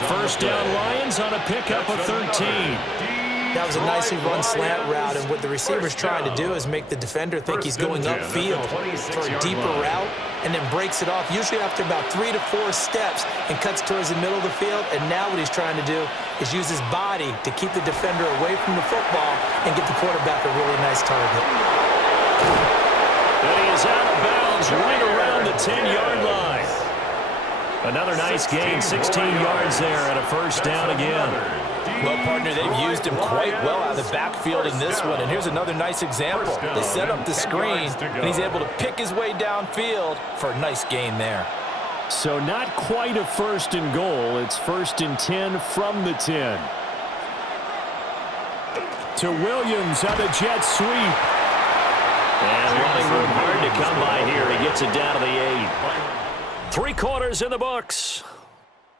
First down, Lions on a pickup of 13. That was a nicely run slant route, and what the receiver's trying to do is make the defender think he's going upfield for a deeper route, and then breaks it off, usually after about 3 to 4 steps, and cuts towards the middle of the field. And now what he's trying to do is use his body to keep the defender away from the football and get the quarterback a really nice target. And he is out of bounds right around the 10-yard line. Another nice gain, 16 yards there and a first down again. Well, partner, they've used him quite well out of the backfield in this one. And here's another nice example. They set up the screen, and he's able to pick his way downfield for a nice gain there. So not quite a first and goal. It's first and 10 from the 10. To Williams on the jet sweep. And running room hard to come by here. He gets it down to the 8. 3 quarters in the books.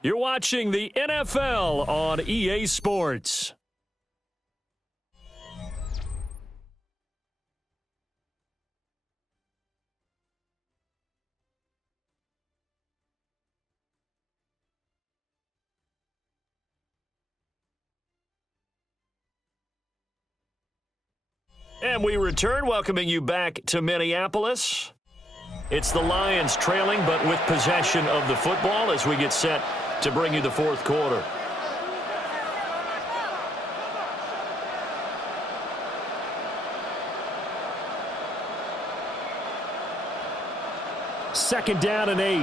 You're watching the NFL on EA Sports. And we return, welcoming you back to Minneapolis. It's the Lions trailing, but with possession of the football as we get set to bring you the fourth quarter. Second down and 8.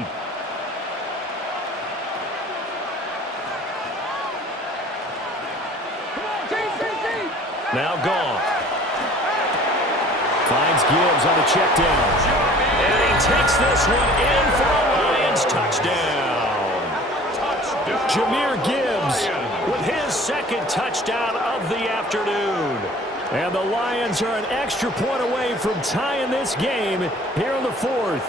Now gone. Finds Gibbs on the check down. And he takes this one in for a Lions touchdown. Jahmyr Gibbs With his second touchdown of the afternoon. And the Lions are an extra point away from tying this game here in the fourth.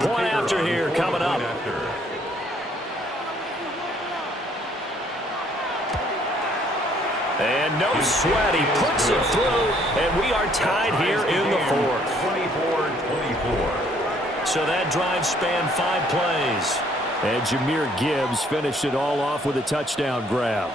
Point after here coming up. And no sweat. He puts it through, and we are tied here in the fourth. 24-24. So that drive spanned 5 plays. And Jahmyr Gibbs finished it all off with a touchdown grab.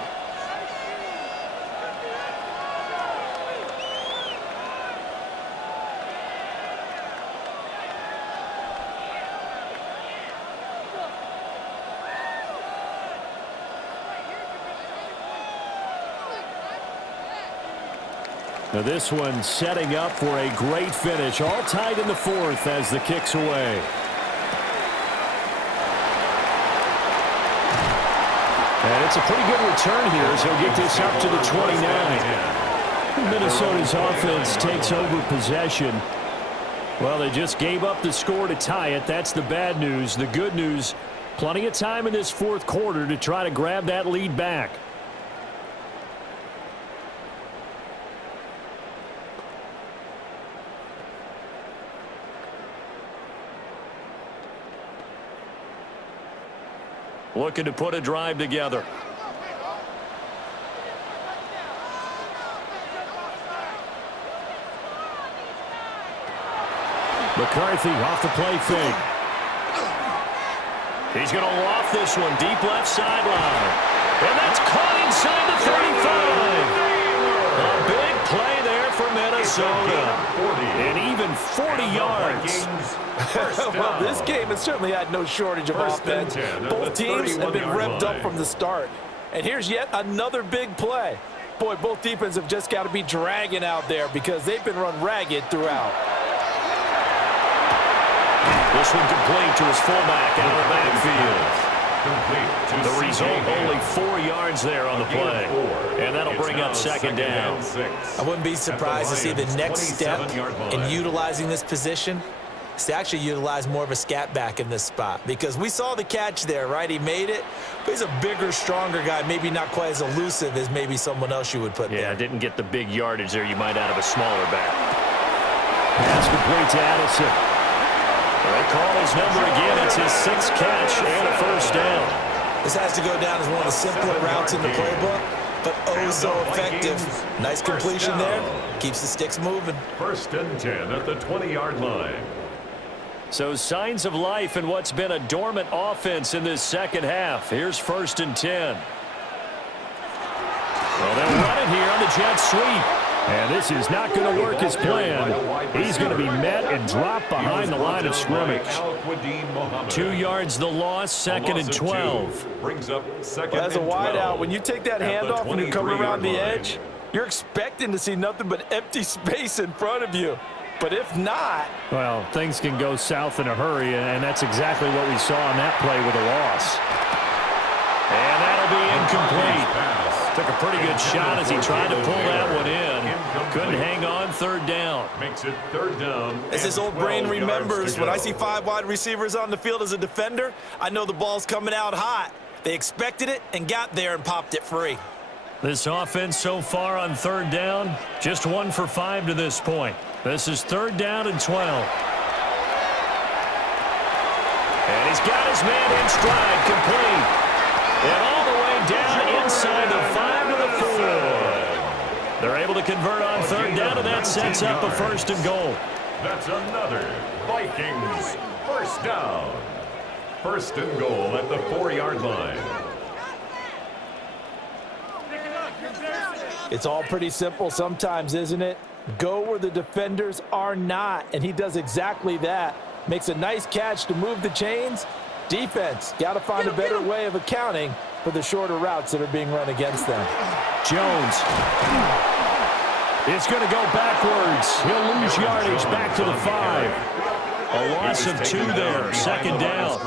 Now this one setting up for a great finish. All tied in the fourth as the kick's away. And it's a pretty good return here as he'll get this up to the 29. Minnesota's offense takes over possession. Well, they just gave up the score to tie it. That's the bad news. The good news, plenty of time in this fourth quarter to try to grab that lead back. Looking to put a drive together. McCarthy off the play fake. He's going to loft this one deep left sideline. And that's caught inside the 35. A big play there for Minnesota. And even 40 yards. Well, this game has certainly had no shortage of offense. Both teams have been revved up from the start. And here's yet another big play. Boy, both defenses have just got to be dragging out there because they've been run ragged throughout. This one complete to his fullback out of the backfield. The result, only 4 yards there on the play. And that'll bring up second down. I wouldn't be surprised to see the next step in utilizing this position is to actually utilize more of a scat back in this spot. Because we saw the catch there, right? He made it. But he's a bigger, stronger guy, maybe not quite as elusive as maybe someone else you would put there. Yeah, didn't get the big yardage there you might out of a smaller back. Pass complete to Addison. They call his number again. It's his 6th catch and a first down. This has to go down as one of the simpler routes in the playbook, but oh so effective. Nice completion there. Keeps the sticks moving. First and 10 at the 20-yard line. So signs of life in what's been a dormant offense in this second half. Here's first and 10. Well, they'll run it here on the jet sweep. And this is not going to work as planned. He's going to be met and dropped behind the line of scrimmage. 2 yards the loss, second and 12. Brings up second As a and 12. wideout, when you take that handoff and you come around the 23-yard edge, you're expecting to see nothing but empty space in front of you. But if not, Well, things can go south in a hurry, and that's exactly what we saw on that play with a loss. And that'll be incomplete. Took a pretty good shot as he tried to pull that one in. Couldn't hang on, third down. Makes it third down. as this old brain remembers, when I see 5 wide receivers on the field as a defender, I know the ball's coming out hot. They expected it and got there and popped it free. This offense so far on third down, just 1 for 5 to this point. This is third down and 12. And he's got his man in stride, complete. And all the way down inside the 5 to the 4. They're able to convert on third down, and that sets up a first and goal. That's another Vikings first down. First and goal at the 4-yard line. It's all pretty simple sometimes, isn't it? Go where the defenders are not, and he does exactly that. Makes a nice catch to move the chains. Defense, got to find a better way of accounting for the shorter routes that are being run against them. Jones. It's going to go backwards. He'll lose yardage back to the 5. A loss of 2 there, second down.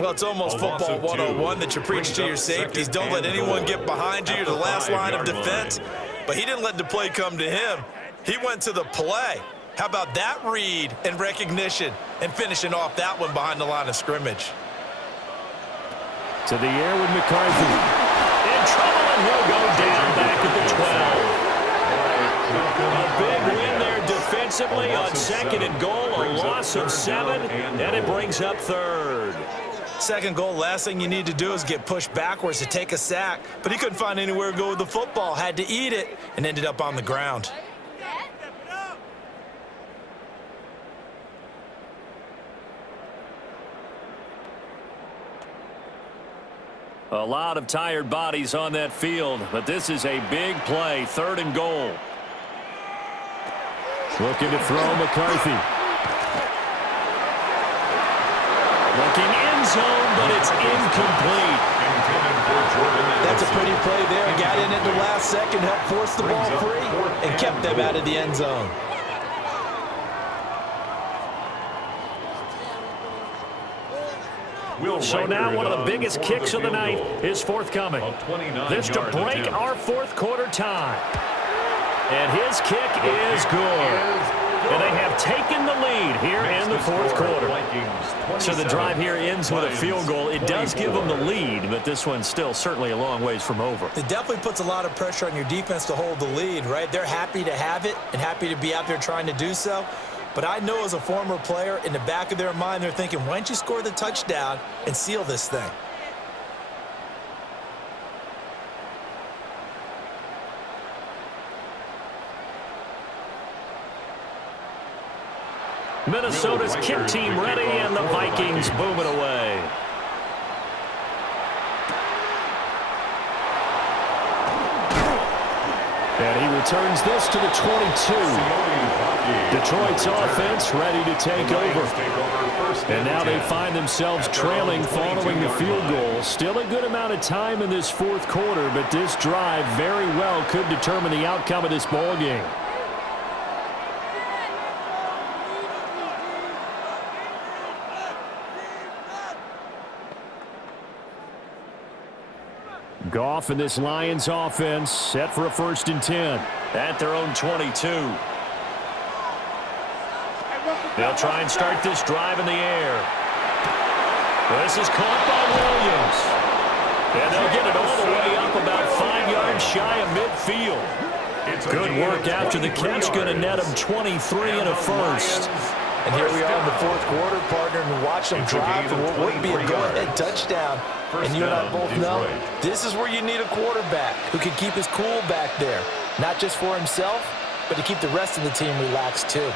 Well, it's almost football 101 that you preach to your safeties. Don't let anyone get behind you. You're the last line of defense. But he didn't let the play come to him. He went to the play. How about that read and recognition and finishing off that one behind the line of scrimmage? To the air with McCarthy. In trouble, and he'll go down back at the 12. A big win there defensively on second and goal. A loss of 7, and it brings up third. Second goal, last thing you need to do is get pushed backwards to take a sack. But he couldn't find anywhere to go with the football, had to eat it, and ended up on the ground. A lot of tired bodies on that field, but this is a big play, third and goal. Looking to throw McCarthy. Looking end zone, but it's incomplete. That's a pretty play there. Got in at the last second, helped force the ball free, and kept them out of the end zone. So now one of the biggest kicks of the night is forthcoming. This to break our fourth quarter tie. And his kick is good. And they have taken the lead here in the fourth quarter. So the drive here ends with a field goal. It does give them the lead, but this one's still certainly a long ways from over. It definitely puts a lot of pressure on your defense to hold the lead, right? They're happy to have it and happy to be out there trying to do so. But I know as a former player, in the back of their mind, they're thinking, why don't you score the touchdown and seal this thing? Minnesota's kick team ready, and the Vikings boom it away. And he returns this to the 22. Detroit's offense ready to take over. And now they find themselves trailing following the field goal. Still a good amount of time in this fourth quarter, but this drive very well could determine the outcome of this ball game. Goff and this Lions offense set for a 1st and 10. At their own 22. They'll try and start this drive in the air. This is caught by Williams. And they'll get it all the way up about 5 yards shy of midfield. Good work after the catch. Going to net them 23 and a first. And here we are in the fourth quarter, partner, and watch them drive for what would be a go-ahead touchdown. And you and I both know this is where you need a quarterback who can keep his cool back there. Not just for himself, but to keep the rest of the team relaxed too.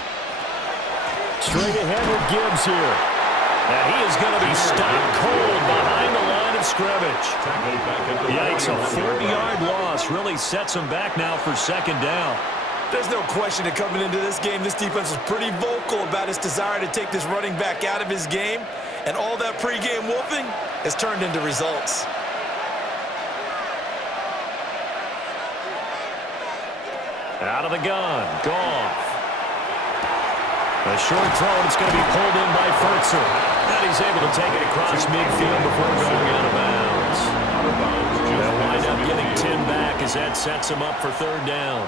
Straight ahead with Gibbs here. And he is going to be stopped cold behind the line of scrimmage. Yikes, a 40-yard loss really sets him back now for second down. There's no question that coming into this game, this defense was pretty vocal about its desire to take this running back out of his game, and all that pregame whooping has turned into results. Out of the gun, Goff. A short throw, and it's going to be pulled in by Furtzer. And he's able to take it across midfield before going out of bounds. They'll wind up getting 10 back as that sets him up for third down.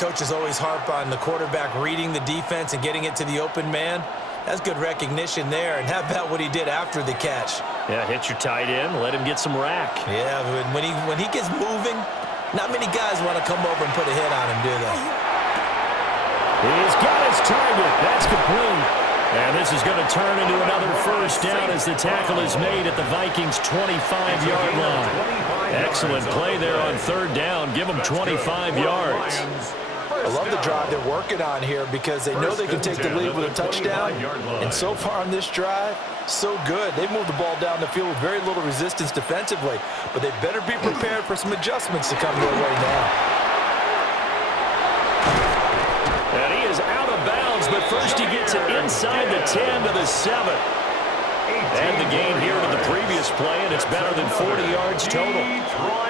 Coaches always harp on the quarterback reading the defense and getting it to the open man. That's good recognition there. And how about what he did after the catch? Yeah, hit your tight end, let him get some rack. Yeah, when he gets moving, not many guys want to come over and put a hit on him, do they? He's got his target. That's complete. And this is going to turn into another first down as the tackle is made at the Vikings' 25-yard line. Excellent play there on third down. Give them 25 yards. I love the drive they're working on here because they know they can take the lead with a touchdown. And so far on this drive, so good. They moved the ball down the field with very little resistance defensively. But they better be prepared for some adjustments to come their way now. And he is out of bounds, but first he gets it inside the 10 to the 7. And the gain here to the previous play, and it's better than 40 yards total.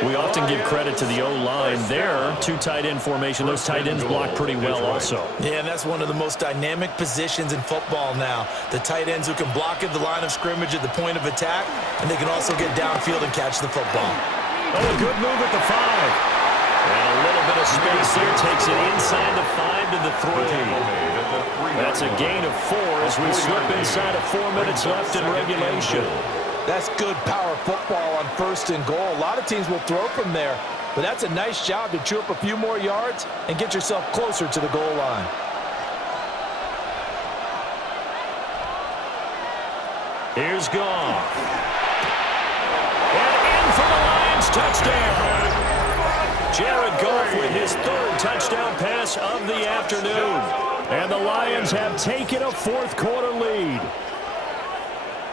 We often give credit to the O-line there. Two tight end formation. Those tight ends block pretty well also. Yeah, and that's one of the most dynamic positions in football now. The tight ends who can block at the line of scrimmage at the point of attack, and they can also get downfield and catch the football. Oh, a good move at the 5. And a little bit of space here. Takes it inside the 5 to the 3. That's a gain of 4 as we slip inside of 4 minutes left in regulation. That's good power football on first and goal. A lot of teams will throw from there, but that's a nice job to chew up a few more yards and get yourself closer to the goal line. Here's Goff. And in for the Lions, touchdown. Jared Goff with his third touchdown pass of the afternoon. And the Lions have taken a fourth-quarter lead.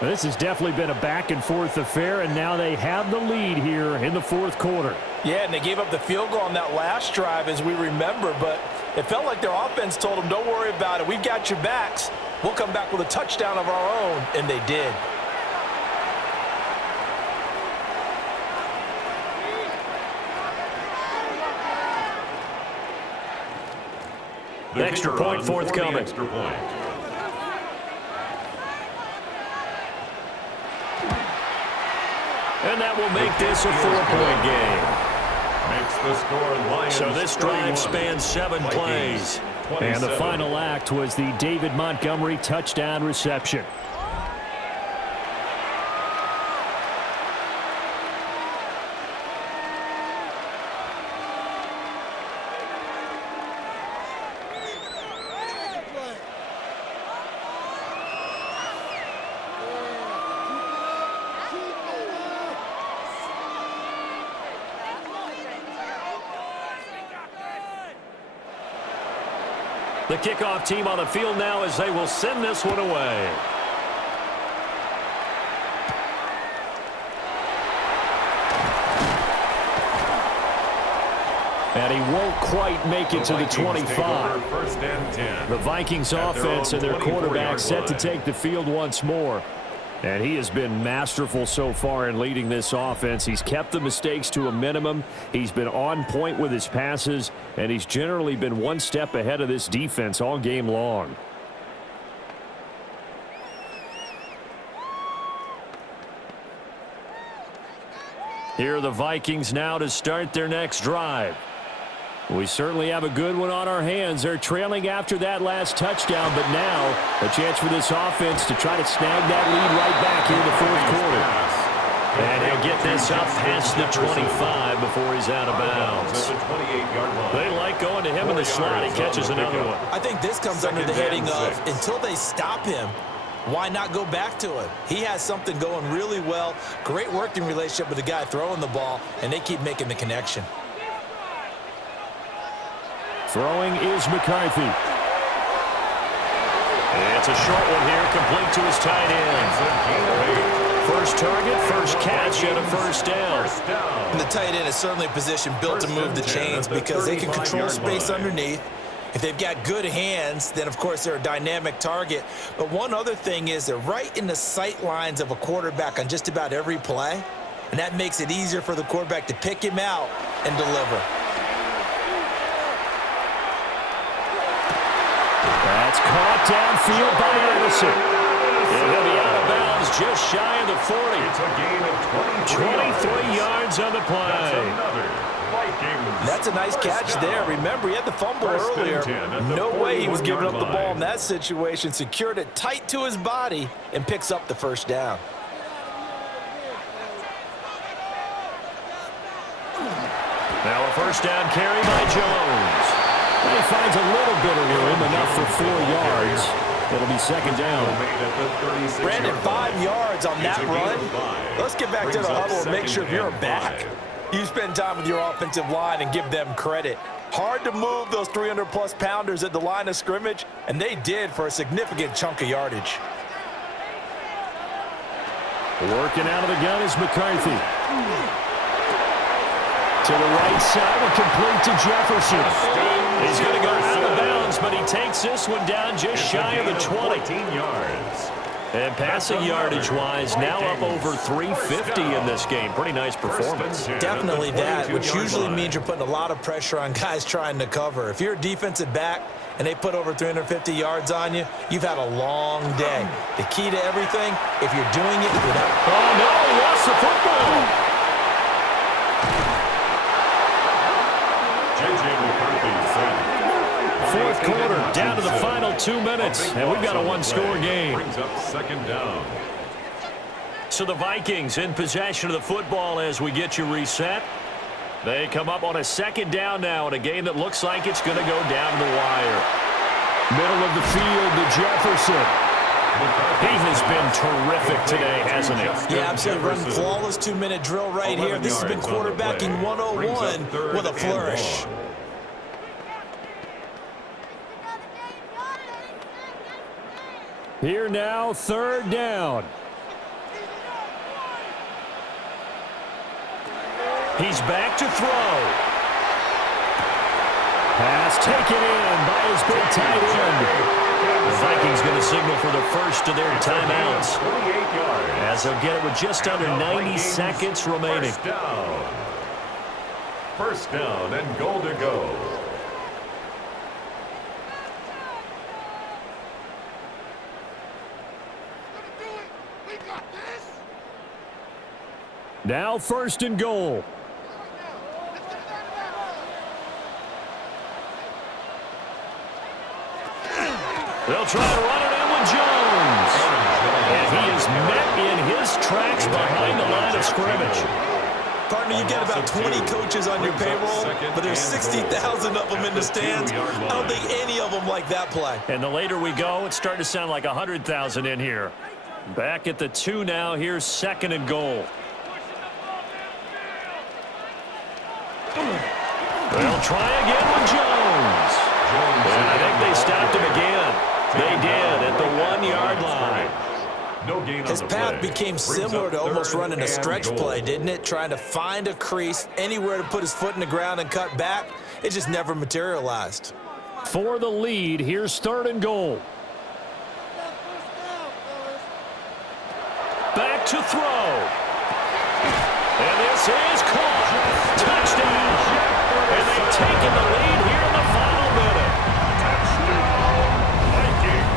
This has definitely been a back-and-forth affair, and now they have the lead here in the fourth quarter. Yeah, and they gave up the field goal on that last drive, as we remember, but it felt like their offense told them, don't worry about it. We've got your backs. We'll come back with a touchdown of our own, and they did. The extra point forthcoming. Extra point. And that will make this a 4-point game. Makes the score Lions. So this drive spans 7 plays. And the final act was the David Montgomery touchdown reception. The kickoff team on the field now as they will send this one away. And he won't quite make it to the 25. First and 10. The Vikings offense and their quarterback set to take the field once more. And he has been masterful so far in leading this offense. He's kept the mistakes to a minimum. He's been on point with his passes, and he's generally been one step ahead of this defense all game long. Here are the Vikings now to start their next drive. We certainly have a good one on our hands. They're trailing after that last touchdown, but now a chance for this offense to try to snag that lead right back here in the fourth quarter. And he'll get this up past the 25 before he's out of bounds. They like going to him in the slot. He catches another one. I think this comes under the heading of until they stop him, why not go back to it? He has something going really well. Great working relationship with the guy throwing the ball, and they keep making the connection. Throwing is McCarthy. It's a short one here, complete to his tight end. First target, first catch gets you a first down. And the tight end is certainly a position built to move the chains because they can control space underneath. If they've got good hands, then, of course, they're a dynamic target. But one other thing is they're right in the sight lines of a quarterback on just about every play, and that makes it easier for the quarterback to pick him out and deliver. That's caught downfield by Anderson. It'll be out of bounds just shy of the 40. It's a gain of 23 yards on the play. That's another Vikings. That's a nice catch there. Remember, he had the fumble First and earlier. 10 at the No way he was giving up the 41-yard ball line. in that situation. Secured it tight to his body and picks up the first down. Now a first down carry by Jones. And he finds a little bit of room, enough for 4 yards. It'll be second down. Brandon, 5 yards on that run. Let's get back to the huddle and make sure you're back. You spend time with your offensive line and give them credit. Hard to move those 300-plus pounders at the line of scrimmage, and they did for a significant chunk of yardage. Working out of the gun is McCarthy. To the right side and complete to Jefferson. He's going to go out of bounds, but he takes this one down just shy of the 20. 14 yards. And passing yardage-wise, now up over 350 in this game. Pretty nice performance. Definitely that, which usually means you're putting a lot of pressure on guys trying to cover. If you're a defensive back and they put over 350 yards on you, you've had a long day. The key to everything, if you're doing it without... Oh, no, he lost the football. Fourth quarter, down to the final 2 minutes, and we've got a one-score game. Brings up second down. So the Vikings in possession of the football as we get you reset. They come up on a second down now in a game that looks like it's going to go down to the wire. Middle of the field to Jefferson. He has been terrific today, hasn't he? Yeah, absolutely. Running flawless 2-minute drill right here. This has been quarterbacking 101 with a flourish. Here now, third down. He's back to throw. Pass taken in by his big tight end. The Vikings going to signal for the first of their timeouts, 28 yards. as they'll get it with just under 90 seconds remaining. First down and goal to go. Now first and goal. They'll try to run it in with Jones. And he is met in his tracks behind the line of scrimmage. Partner, you got about 20 coaches on your payroll, but there's 60,000 of them in the stands. I don't think any of them like that play. And the later we go, it's starting to sound like 100,000 in here. Back at the 2 now. Here's second and goal. They'll try again with Jones. And I think they stopped him again. They did at the 1-yard line. No gain on His the path play. became Brings similar up to almost third running a and stretch goal. play, didn't it? Trying to find a crease, anywhere to put his foot in the ground and cut back. It just never materialized. For the lead, here's third and goal. Back to throw. And this is caught. Touchdown. And they've taken the lead here in the final minute. Touchdown, Vikings.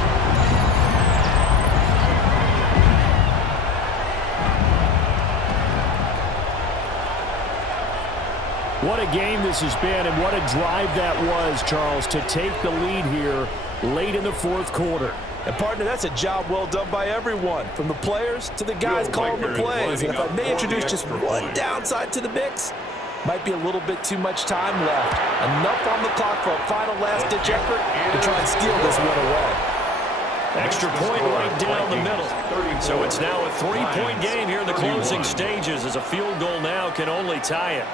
What a game this has been, and what a drive that was, Charles, to take the lead here late in the fourth quarter. And, partner, that's a job well done by everyone, from the players to the guys calling the plays. And if I may introduce just one downside to the mix, might be a little bit too much time left. Enough on the clock for a final last-ditch effort to try and steal this one away. Extra point right down the middle. So it's now a 3-point game here in the closing stages, as a field goal now can only tie it.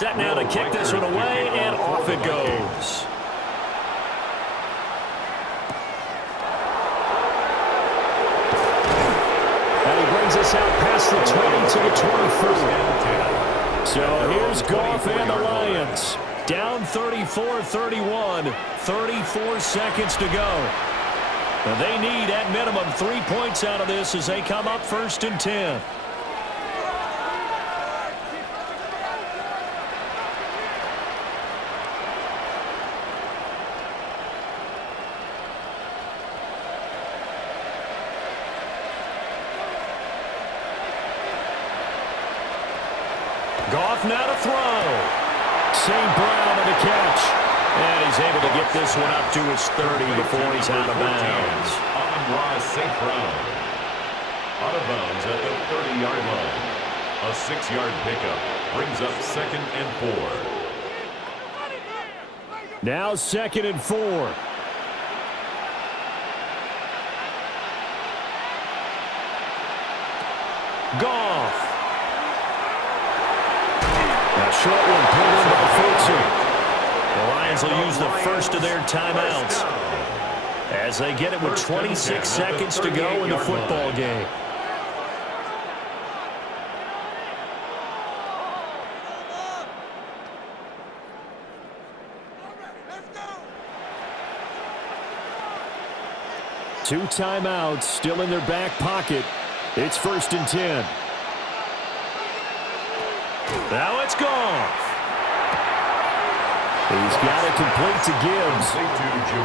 Set now to kick this one away, and off it goes. And he brings us out past the 20 to the 24. So here's Goff and the Lions. Down 34-31, 34 seconds to go. They need, at minimum, 3 points out of this as they come up 1st and 10. Goff now to throw. St. Brown on the catch. And he's able to get this one up to his 30 before he's out of bounds. St. Brown. Out of bounds at the 30-yard line. A 6-yard pickup brings up 2nd and 4. Now 2nd and 4. Goff. A short one pulled in by Fultz. The Lions will use the first of their timeouts as they get it with 26 seconds to go in the football game. Two timeouts still in their back pocket. It's 1st and 10. Now it's Goff. He's got it complete to Gibbs.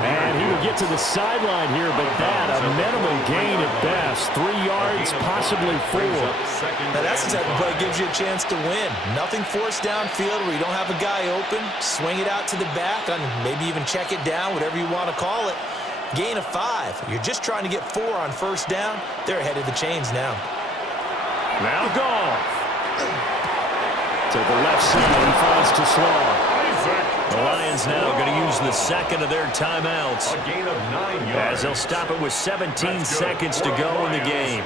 And he will get to the sideline here, but that, a minimal gain at best. 3 yards, possibly 4. Now that's the type of play that gives you a chance to win. Nothing forced downfield where you don't have a guy open. Swing it out to the back, and maybe even check it down, whatever you want to call it. Gain of 5. You're just trying to get 4 on 1st down. They're ahead of the chains now. Now Goff. To the left side, he finds to Slaw. The Lions now going to use the 2nd of their timeouts. A gain of 9 yards. As they'll stop it with 17 seconds to go in the game.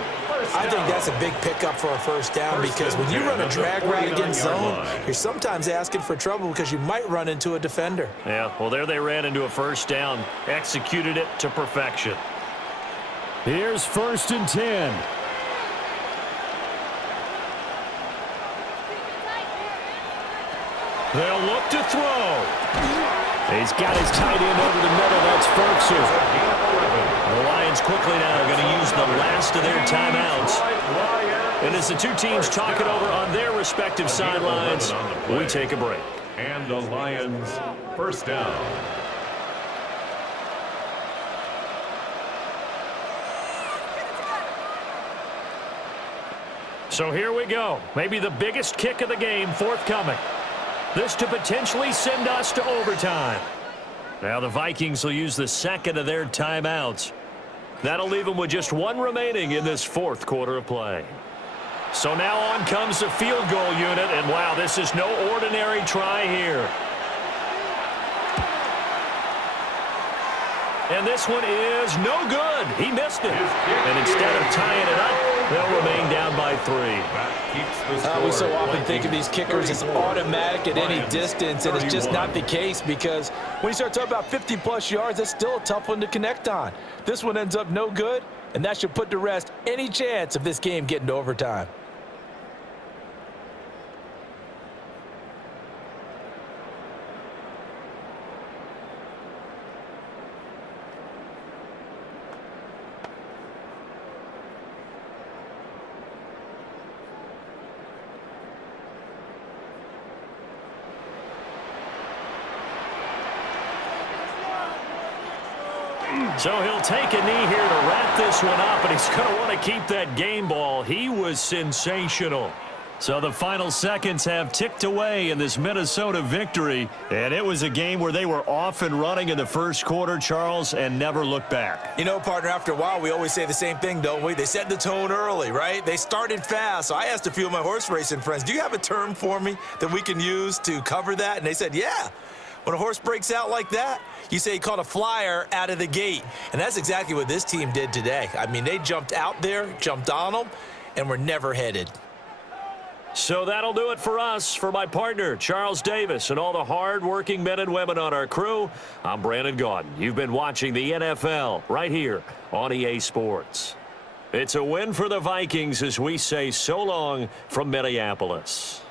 I think that's a big pickup for a 1st down because when you run a drag route against zone, you're sometimes asking for trouble because you might run into a defender. Yeah, well, there they ran into a 1st down. Executed it to perfection. Here's 1st and 10. They'll look to throw. He's got his tight end over the middle. That's Ferguson. The Lions quickly now going to use the last of their timeouts. And as the two teams talk it over on their respective sidelines, we take a break. And the Lions 1st down. So here we go. Maybe the biggest kick of the game forthcoming. This to potentially send us to overtime. Now the Vikings will use the 2nd of their timeouts. That'll leave them with just 1 remaining in this 4th quarter of play. So now on comes the field goal unit, and wow, this is no ordinary try here. And this one is no good. He missed it. And instead of tying it up, they'll remain down by 3. We so often think of these kickers as automatic at any distance, and it's just not the case because when you start talking about 50-plus yards, that's still a tough one to connect on. This one ends up no good, and that should put to rest any chance of this game getting to overtime. So he'll take a knee here to wrap this one up, and he's going to want to keep that game ball. He was sensational. So the final seconds have ticked away in this Minnesota victory, and it was a game where they were off and running in the 1st quarter, Charles, and never looked back. You know, partner, after a while, we always say the same thing, don't we? They set the tone early, right? They started fast. So I asked a few of my horse racing friends, do you have a term for me that we can use to cover that? And they said, yeah. When a horse breaks out like that, you say he caught a flyer out of the gate. And that's exactly what this team did today. I mean, they jumped out there, jumped on them, and were never headed. So that'll do it for us. For my partner, Charles Davis, and all the hard-working men and women on our crew, I'm Brandon Gaudin. You've been watching the NFL right here on EA Sports. It's a win for the Vikings as we say so long from Minneapolis.